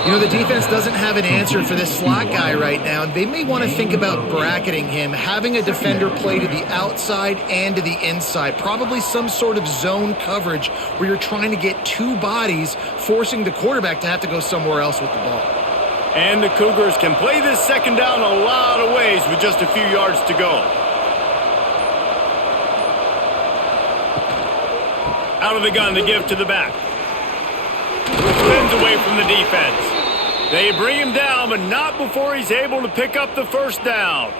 You know, the defense doesn't have an answer for this slot guy right now. They may want to think about bracketing him, having a defender play to the outside and to the inside. Probably some sort of zone coverage where you're trying to get 2 bodies, forcing the quarterback to have to go somewhere else with the ball. And the Cougars can play this second down a lot of ways with just a few yards to go. Out of the gun, the give to the back. Spins away from the defense. They bring him down, but not before he's able to pick up the first down.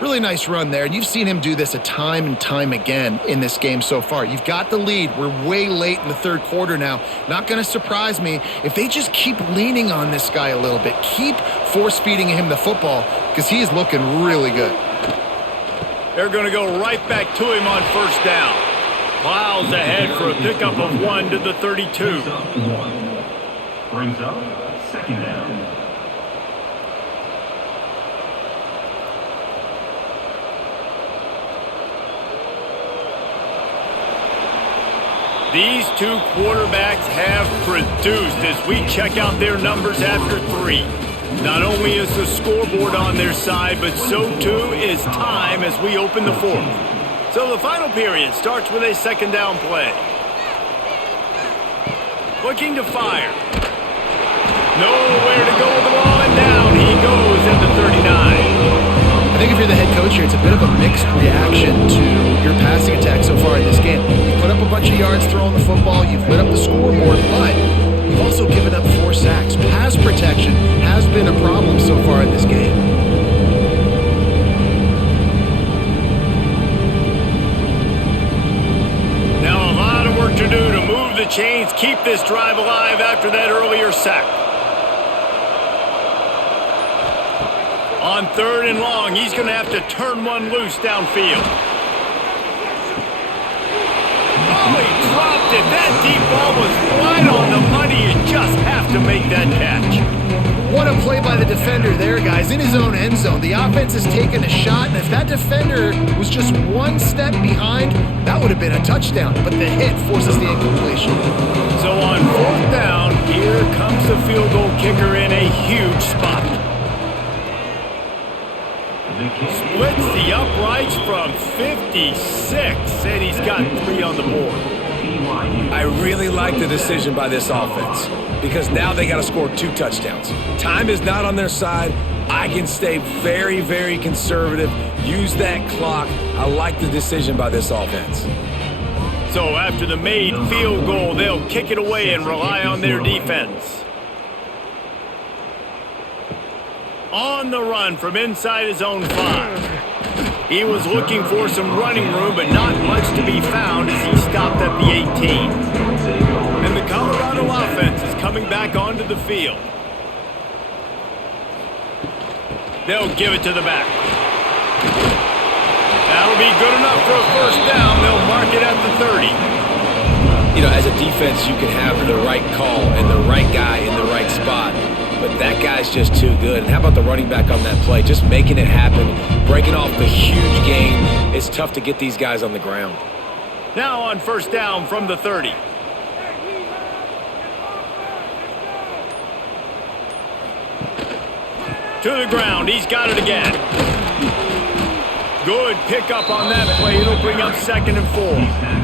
Really nice run there, and you've seen him do this a time and time again in this game so far. You've got the lead. We're way late in the 3rd quarter now. Not going to surprise me if they just keep leaning on this guy a little bit. Keep force-feeding him the football because he is looking really good. They're going to go right back to him on first down. Plows ahead for a pickup of 1 to the 32. Brings up 2nd down. These 2 quarterbacks have produced as we check out their numbers after 3. Not only is the scoreboard on their side, but so too is time as we open the 4th. So the final period starts with a second down play. Looking to fire. Nowhere to go with the ball, and down he goes at the 39. I think if you're the head coach here, it's a bit of a mixed reaction to your passing attack so far in this game. You put up a bunch of yards throwing the football, you've lit up the scoreboard, but you've also given up 4 sacks. Pass protection has been a problem so far in this game. Now a lot of work to do to move the chains, keep this drive alive after that earlier sack. On 3rd and long, he's going to have to turn one loose downfield. Oh, he dropped it. That deep ball was right on the money. You just have to make that catch. What a play by the defender there, guys. In his own end zone, the offense has taken a shot, and if that defender was just one step behind, that would have been a touchdown. But the hit forces the incompletion. So on 4th down, here comes the field goal kicker in a huge spot. Splits the uprights from 56, and he's got 3 on the board. I really like the decision by this offense because now they got to score 2 touchdowns. Time is not on their side. I can stay very, very conservative, use that clock. I like the decision by this offense. So after the made field goal, they'll kick it away and rely on their defense. On the run from inside his own 5. He was looking for some running room, but not much to be found as he stopped at the 18. And the Colorado offense is coming back onto the field. They'll give it to the back. That'll be good enough for a 1st down. They'll mark it at the 30. You know, as a defense, you can have the right call and the right guy in the right spot. But that guy's just too good. And how about the running back on that play? Just making it happen, breaking off the huge gain. It's tough to get these guys on the ground. Now on 1st down from the 30. To the ground. He's got it again. Good pickup on that play. It'll bring up 2nd and 4.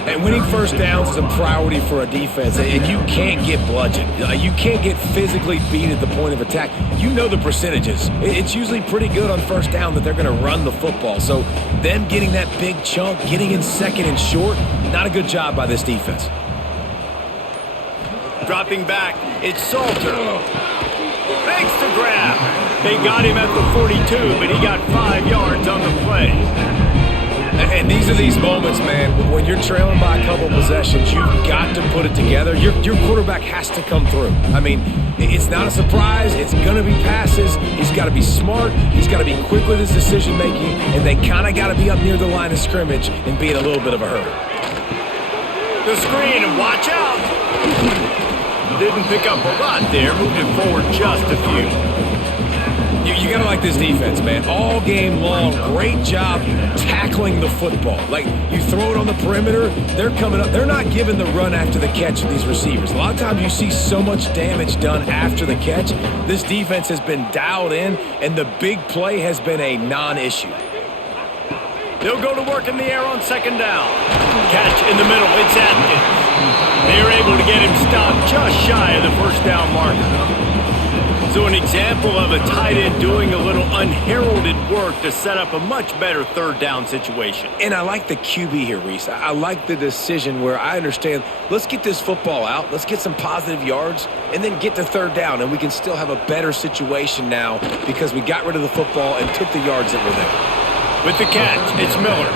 And winning 1st downs is a priority for a defense, and you can't get bludgeoned. You can't get physically beat at the point of attack. You know the percentages. It's usually pretty good on 1st down that they're going to run the football. So them getting that big chunk, getting in 2nd and short, not a good job by this defense. Dropping back, it's Salter. Makes the grab. They got him at the 42, but he got 5 yards on the play. And these are these moments, man, when you're trailing by a couple possessions, you've got to put it together. Your quarterback has to come through. I mean, it's not a surprise. It's going to be passes. He's got to be smart. He's got to be quick with his decision-making, and they kind of got to be up near the line of scrimmage and be in a little bit of a hurry. The screen, and watch out. Didn't pick up a lot there. Moved it forward just a few. You got to like this defense, man. All game long, great job tackling the football. Like, you throw it on the perimeter, they're coming up. They're not giving the run after the catch of these receivers. A lot of times you see so much damage done after the catch. This defense has been dialed in, and the big play has been a non-issue. They'll go to work in the air on 2nd down. Catch in the middle. It's Atkins. They're able to get him stopped just shy of the 1st down marker. So an example of a tight end doing a little unheralded work to set up a much better 3rd down situation. And I like the QB here, Reese. I like the decision where I understand, let's get this football out, let's get some positive yards, and then get to 3rd down, and we can still have a better situation now because we got rid of the football and took the yards that were there. With the catch, it's Miller.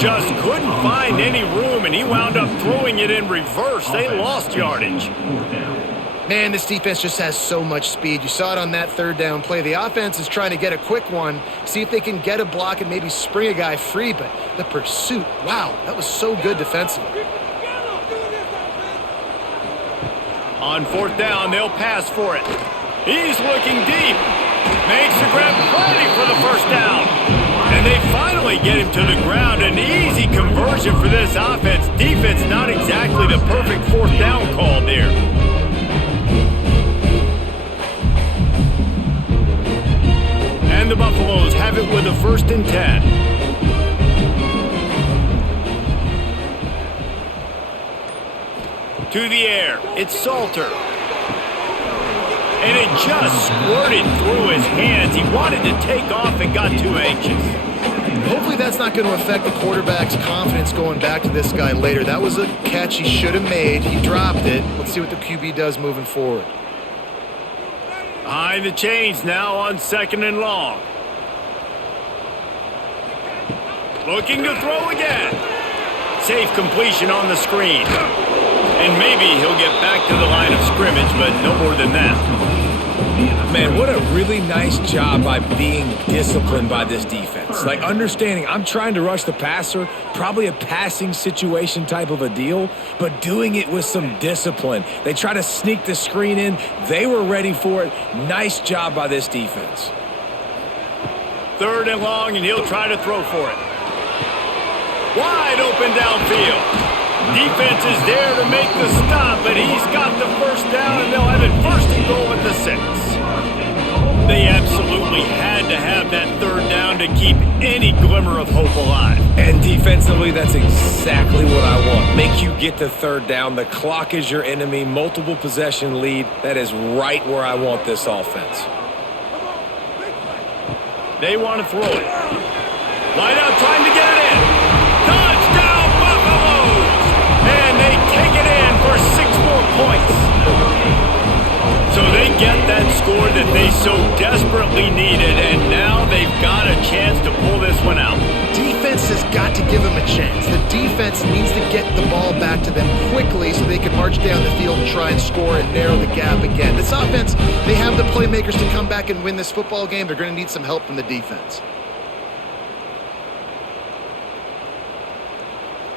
Just couldn't find any room, and he wound up throwing it in reverse. They lost yardage. Man, this defense just has so much speed. You saw it on that 3rd down play. The offense is trying to get a quick one, see if they can get a block and maybe spring a guy free, but the pursuit, wow, that was so good defensively. On 4th down, they'll pass for it. He's looking deep. Makes the grab plenty for the 1st down. And they finally get him to the ground. An easy conversion for this offense. Defense not exactly the perfect 4th down call there. And the Buffaloes have it with a 1st and 10. To the air. It's Salter. And it just squirted through his hands. He wanted to take off and got too anxious. Hopefully that's not going to affect the quarterback's confidence going back to this guy later. That was a catch he should have made. He dropped it. Let's see what the QB does moving forward. Behind the chains now on 2nd and long. Looking to throw again. Safe completion on the screen. And maybe he'll get back to the line of scrimmage, but no more than that. Man, what a really nice job by being disciplined by this defense. Like understanding I'm trying to rush the passer, probably a passing situation type of a deal, but doing it with some discipline. They try to sneak the screen in. They were ready for it. Nice job by this defense. 3rd and long, and he'll try to throw for it. Wide open downfield. Defense is there to make the stop, but he's got the first down, and they'll have it 1st and goal at the 6. They absolutely had to have that 3rd down to keep any glimmer of hope alive. And defensively, that's exactly what I want. Make you get the 3rd down. The clock is your enemy. Multiple possession lead. That is right where I want this offense. They want to throw it. Wide out, trying to get it in. Touchdown, Buffaloes! And they take it in for 6 more points. So they get that score that they so desperately needed, and now they've got a chance to pull this one out. Defense has got to give them a chance. The defense needs to get the ball back to them quickly so they can march down the field and try and score and narrow the gap again. This offense, they have the playmakers to come back and win this football game. They're going to need some help from the defense.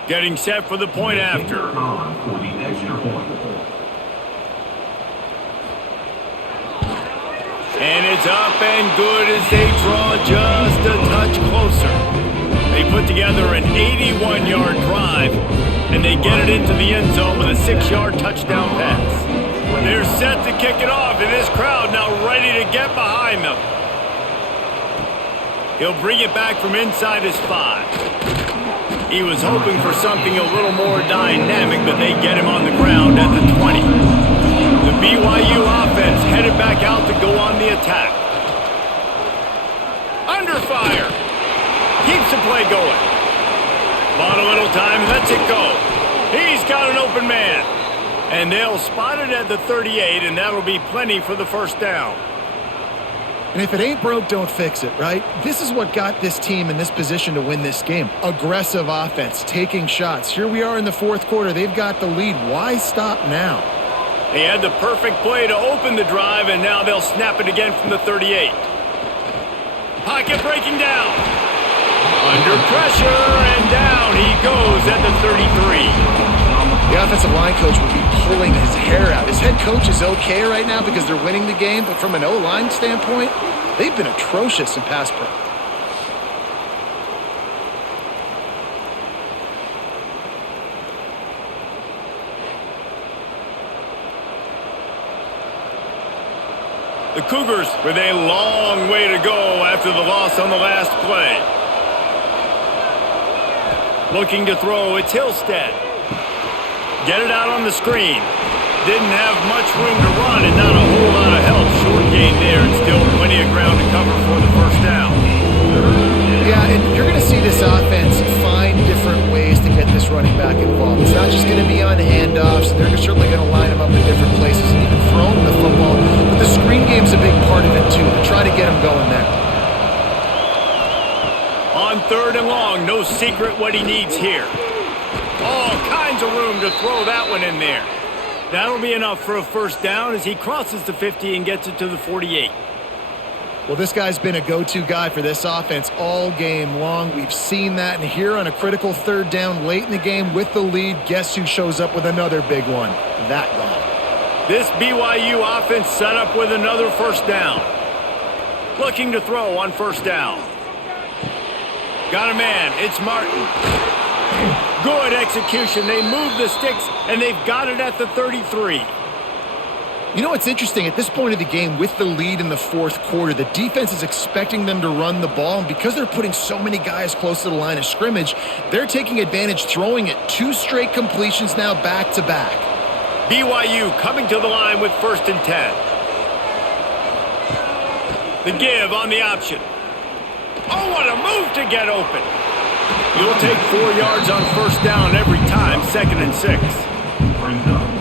Getting set for the point after. For the extra point. And it's up and good as they draw just a touch closer. They put together an 81-yard drive, and they get it into the end zone with a 6-yard touchdown pass. They're set to kick it off, and this crowd now ready to get behind them. He'll bring it back from inside his 5. He was hoping for something a little more dynamic, but they get him on the ground at the 20. The BYU offense headed back out to go on the attack. Under fire. Keeps the play going. Bought a little time, lets it go. He's got an open man. And they'll spot it at the 38, and that'll be plenty for the 1st down. And if it ain't broke, don't fix it, right? This is what got this team in this position to win this game. Aggressive offense, taking shots. Here we are in the 4th quarter. They've got the lead. Why stop now? They had the perfect play to open the drive, and now they'll snap it again from the 38. Pocket breaking down. Under pressure, and down he goes at the 33. The offensive line coach would be pulling his hair out. His head coach is okay right now because they're winning the game, but from an O-line standpoint, they've been atrocious in pass pro. The Cougars with a long way to go after the loss on the last play. Looking to throw, it's Hillstead. Get it out on the screen. Didn't have much room to run and not a whole lot of help. Short gain there and still plenty of ground to cover for the 1st down. Yeah, and you're going to see this offense find different ways to get this running back involved. It's not just going to be on handoffs. They're certainly going to line him up in different places and even throw him the football. But the screen game's a big part of it, too. They try to get him going there. On 3rd and long, no secret what he needs here. All kinds of room to throw that one in there. That'll be enough for a 1st down as he crosses the 50 and gets it to the 48. Well, this guy's been a go-to guy for this offense all game long. We've seen that, and here on a critical 3rd down late in the game with the lead, guess who shows up with another big one? That guy. This BYU offense set up with another 1st down. Looking to throw on 1st down. Got a man. It's Martin. Good execution. They move the sticks, and they've got it at the 33. You know what's interesting? At this point of the game, with the lead in the 4th quarter, the defense is expecting them to run the ball, and because they're putting so many guys close to the line of scrimmage, they're taking advantage, throwing it 2 straight completions now back-to-back. BYU coming to the line with 1st and 10. The give on the option. Oh, what a move to get open. You'll take 4 yards on 1st down every time, 2nd and 6.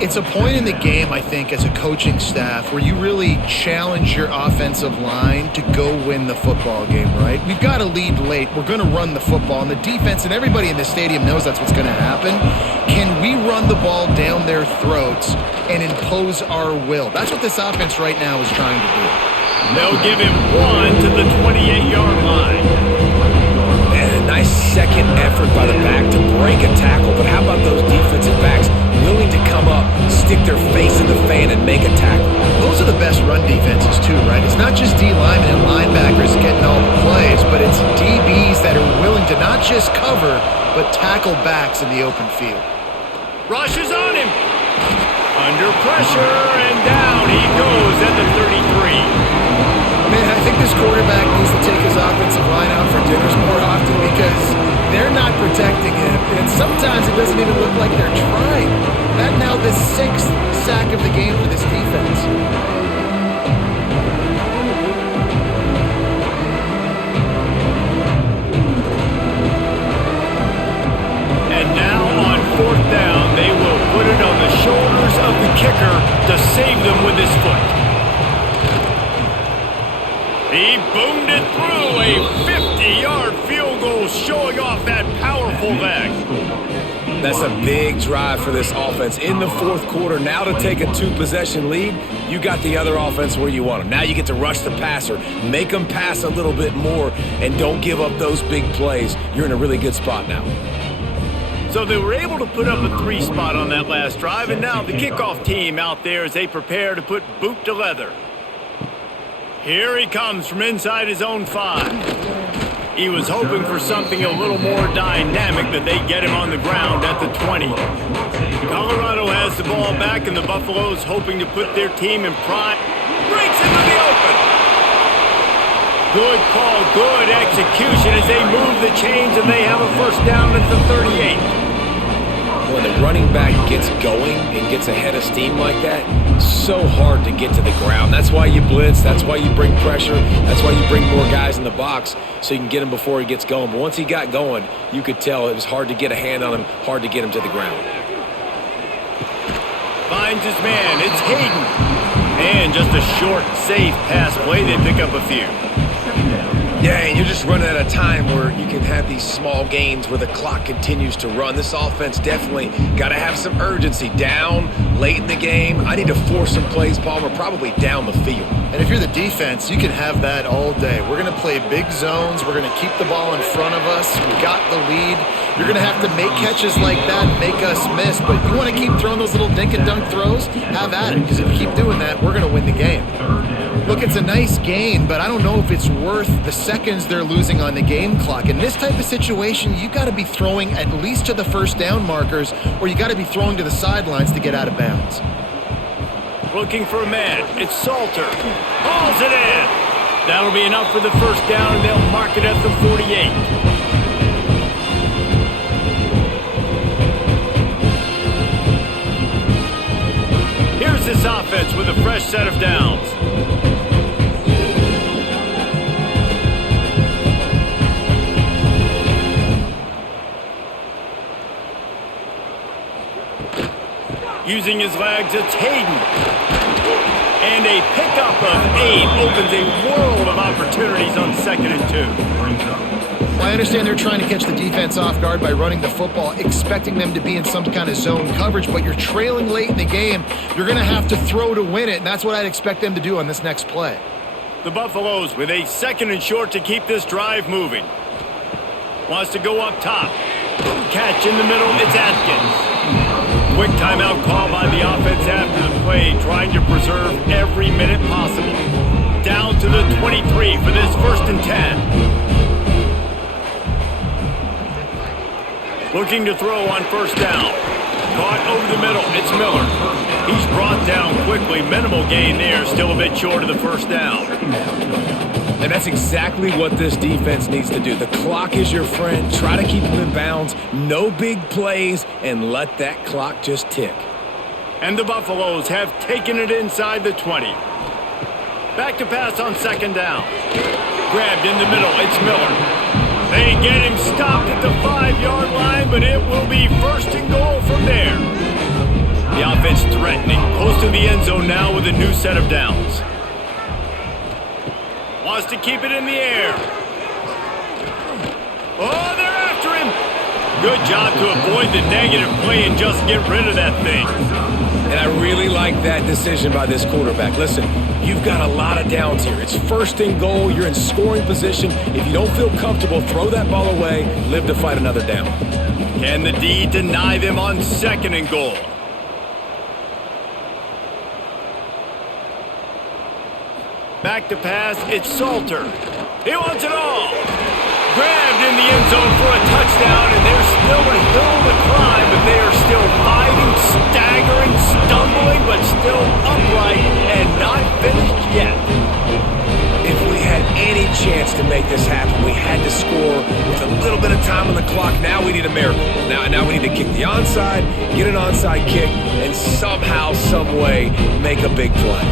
It's a point in the game, I think, as a coaching staff where you really challenge your offensive line to go win the football game, right? We've got to lead late. We're going to run the football. And the defense and everybody in the stadium knows that's what's going to happen. Can we run the ball down their throats and impose our will? That's what this offense right now is trying to do. They'll give him 1 to the 28-yard line. And a nice second effort by the back to break a tackle. But how about those defensive backs willing to come up, stick their face in the fan, and make a tackle? Those are the best run defenses too, right? It's not just D linemen and linebackers getting all the plays, but it's DBs that are willing to not just cover, but tackle backs in the open field. Rush is on him. Under pressure, and down he goes at the 33. Man, I think this quarterback needs to take his offensive line out for dinners more often because they're not protecting him. And sometimes it doesn't even look like they're trying. That now the 6th sack of the game for this defense. And now on 4th down, they will put it on the shoulders of the kicker to save them with his foot. He boomed it through a 50-yard field goal, showing off that powerful leg. That's a big drive for this offense in the 4th quarter. Now to take a 2-possession lead, you got the other offense where you want them. Now you get to rush the passer, make them pass a little bit more, and don't give up those big plays. You're in a really good spot now. So they were able to put up a 3 spot on that last drive, and now the kickoff team out there as they prepare to put boot to leather. Here he comes from inside his own 5. He was hoping for something a little more dynamic, that they get him on the ground at the 20. Colorado has the ball back, and the Buffaloes hoping to put their team in prime. Breaks into the open. Good call, good execution as they move the chains, and they have a 1st down at the 38. When the running back gets going and gets ahead of steam like that, so hard to get to the ground. That's why you blitz. That's why you bring pressure. That's why you bring more guys in the box so you can get him before he gets going. But once he got going, you could tell it was hard to get a hand on him, hard to get him to the ground. Finds his man. It's Hayden. And just a short, safe pass play. They pick up a few. Yeah, and you're just running at a time where you can have these small gains where the clock continues to run. This offense definitely got to have some urgency. Down late in the game, I need to force some plays, Palmer, probably down the field. And if you're the defense, you can have that all day. We're going to play big zones. We're going to keep the ball in front of us. We got the lead. You're going to have to make catches like that and make us miss. But you want to keep throwing those little dink and dunk throws? Have at it, because if you keep doing that, we're going to win the game. Look, it's a nice gain, but I don't know if it's worth the seconds they're losing on the game clock. In this type of situation, you got to be throwing at least to the 1st down markers, or you got to be throwing to the sidelines to get out of bounds. Looking for a man. It's Salter. Hauls it in. That'll be enough for the 1st down, and they'll mark it at the 48. Here's this offense with a fresh set of downs. Using his legs, it's Hayden. And a pickup of 8 opens a world of opportunities on 2nd and 2. Well, I understand they're trying to catch the defense off guard by running the football, expecting them to be in some kind of zone coverage, but you're trailing late in the game. You're going to have to throw to win it, and that's what I'd expect them to do on this next play. The Buffaloes with a 2nd and short to keep this drive moving. Wants to go up top. Catch in the middle, it's Atkins. Quick timeout call by the offense after the play, trying to preserve every minute possible. Down to the 23 for this 1st and 10. Looking to throw on 1st down. Caught over the middle, it's Miller. He's brought down quickly, minimal gain there, still a bit short of the 1st down. And that's exactly what this defense needs to do. The clock is your friend. Try to keep them in bounds. No big plays, and let that clock just tick. And the Buffaloes have taken it inside the 20. Back to pass on second down. Grabbed in the middle. It's Miller. They get him stopped at the 5-yard line, but it will be first and goal from there. The offense threatening. Close to the end zone now with a new set of downs. Wants to keep it in the air. Oh, they're after him. Good job to avoid the negative play and just get rid of that thing. And I really like that decision by this quarterback. Listen, you've got a lot of downs here. It's first and goal. You're in scoring position. If you don't feel comfortable, throw that ball away. Live to fight another down. Can the D deny them on second and goal? Back to pass, it's Salter. He wants it all. Grabbed in the end zone for a touchdown, and there's still a hill to climb, but they are still fighting, staggering, stumbling, but still upright and not finished yet. If we had any chance to make this happen, we had to score with a little bit of time on the clock. Now we need a miracle. Now we need to kick the onside, get an onside kick, and somehow, some way, make a big play.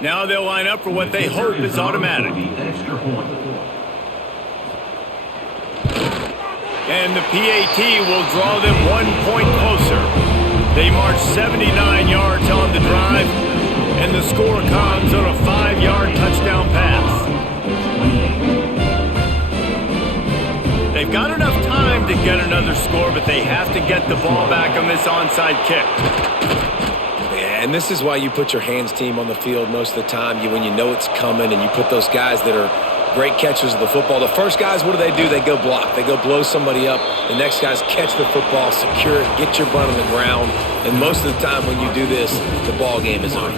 Now they'll line up for what they hope is automatic. Extra point. And the PAT will draw them 1 point closer. They march 79 yards on the drive, and the score comes on a 5-yard touchdown pass. They've got enough time to get another score, but they have to get the ball back on this onside kick. And this is why you put your hands team on the field most of the time. When you know it's coming, and you put those guys that are great catchers of the football. The first guys, what do? They go block. They go blow somebody up. The next guys catch the football, secure it, get your butt on the ground. And most of the time when you do this, the ball game is over.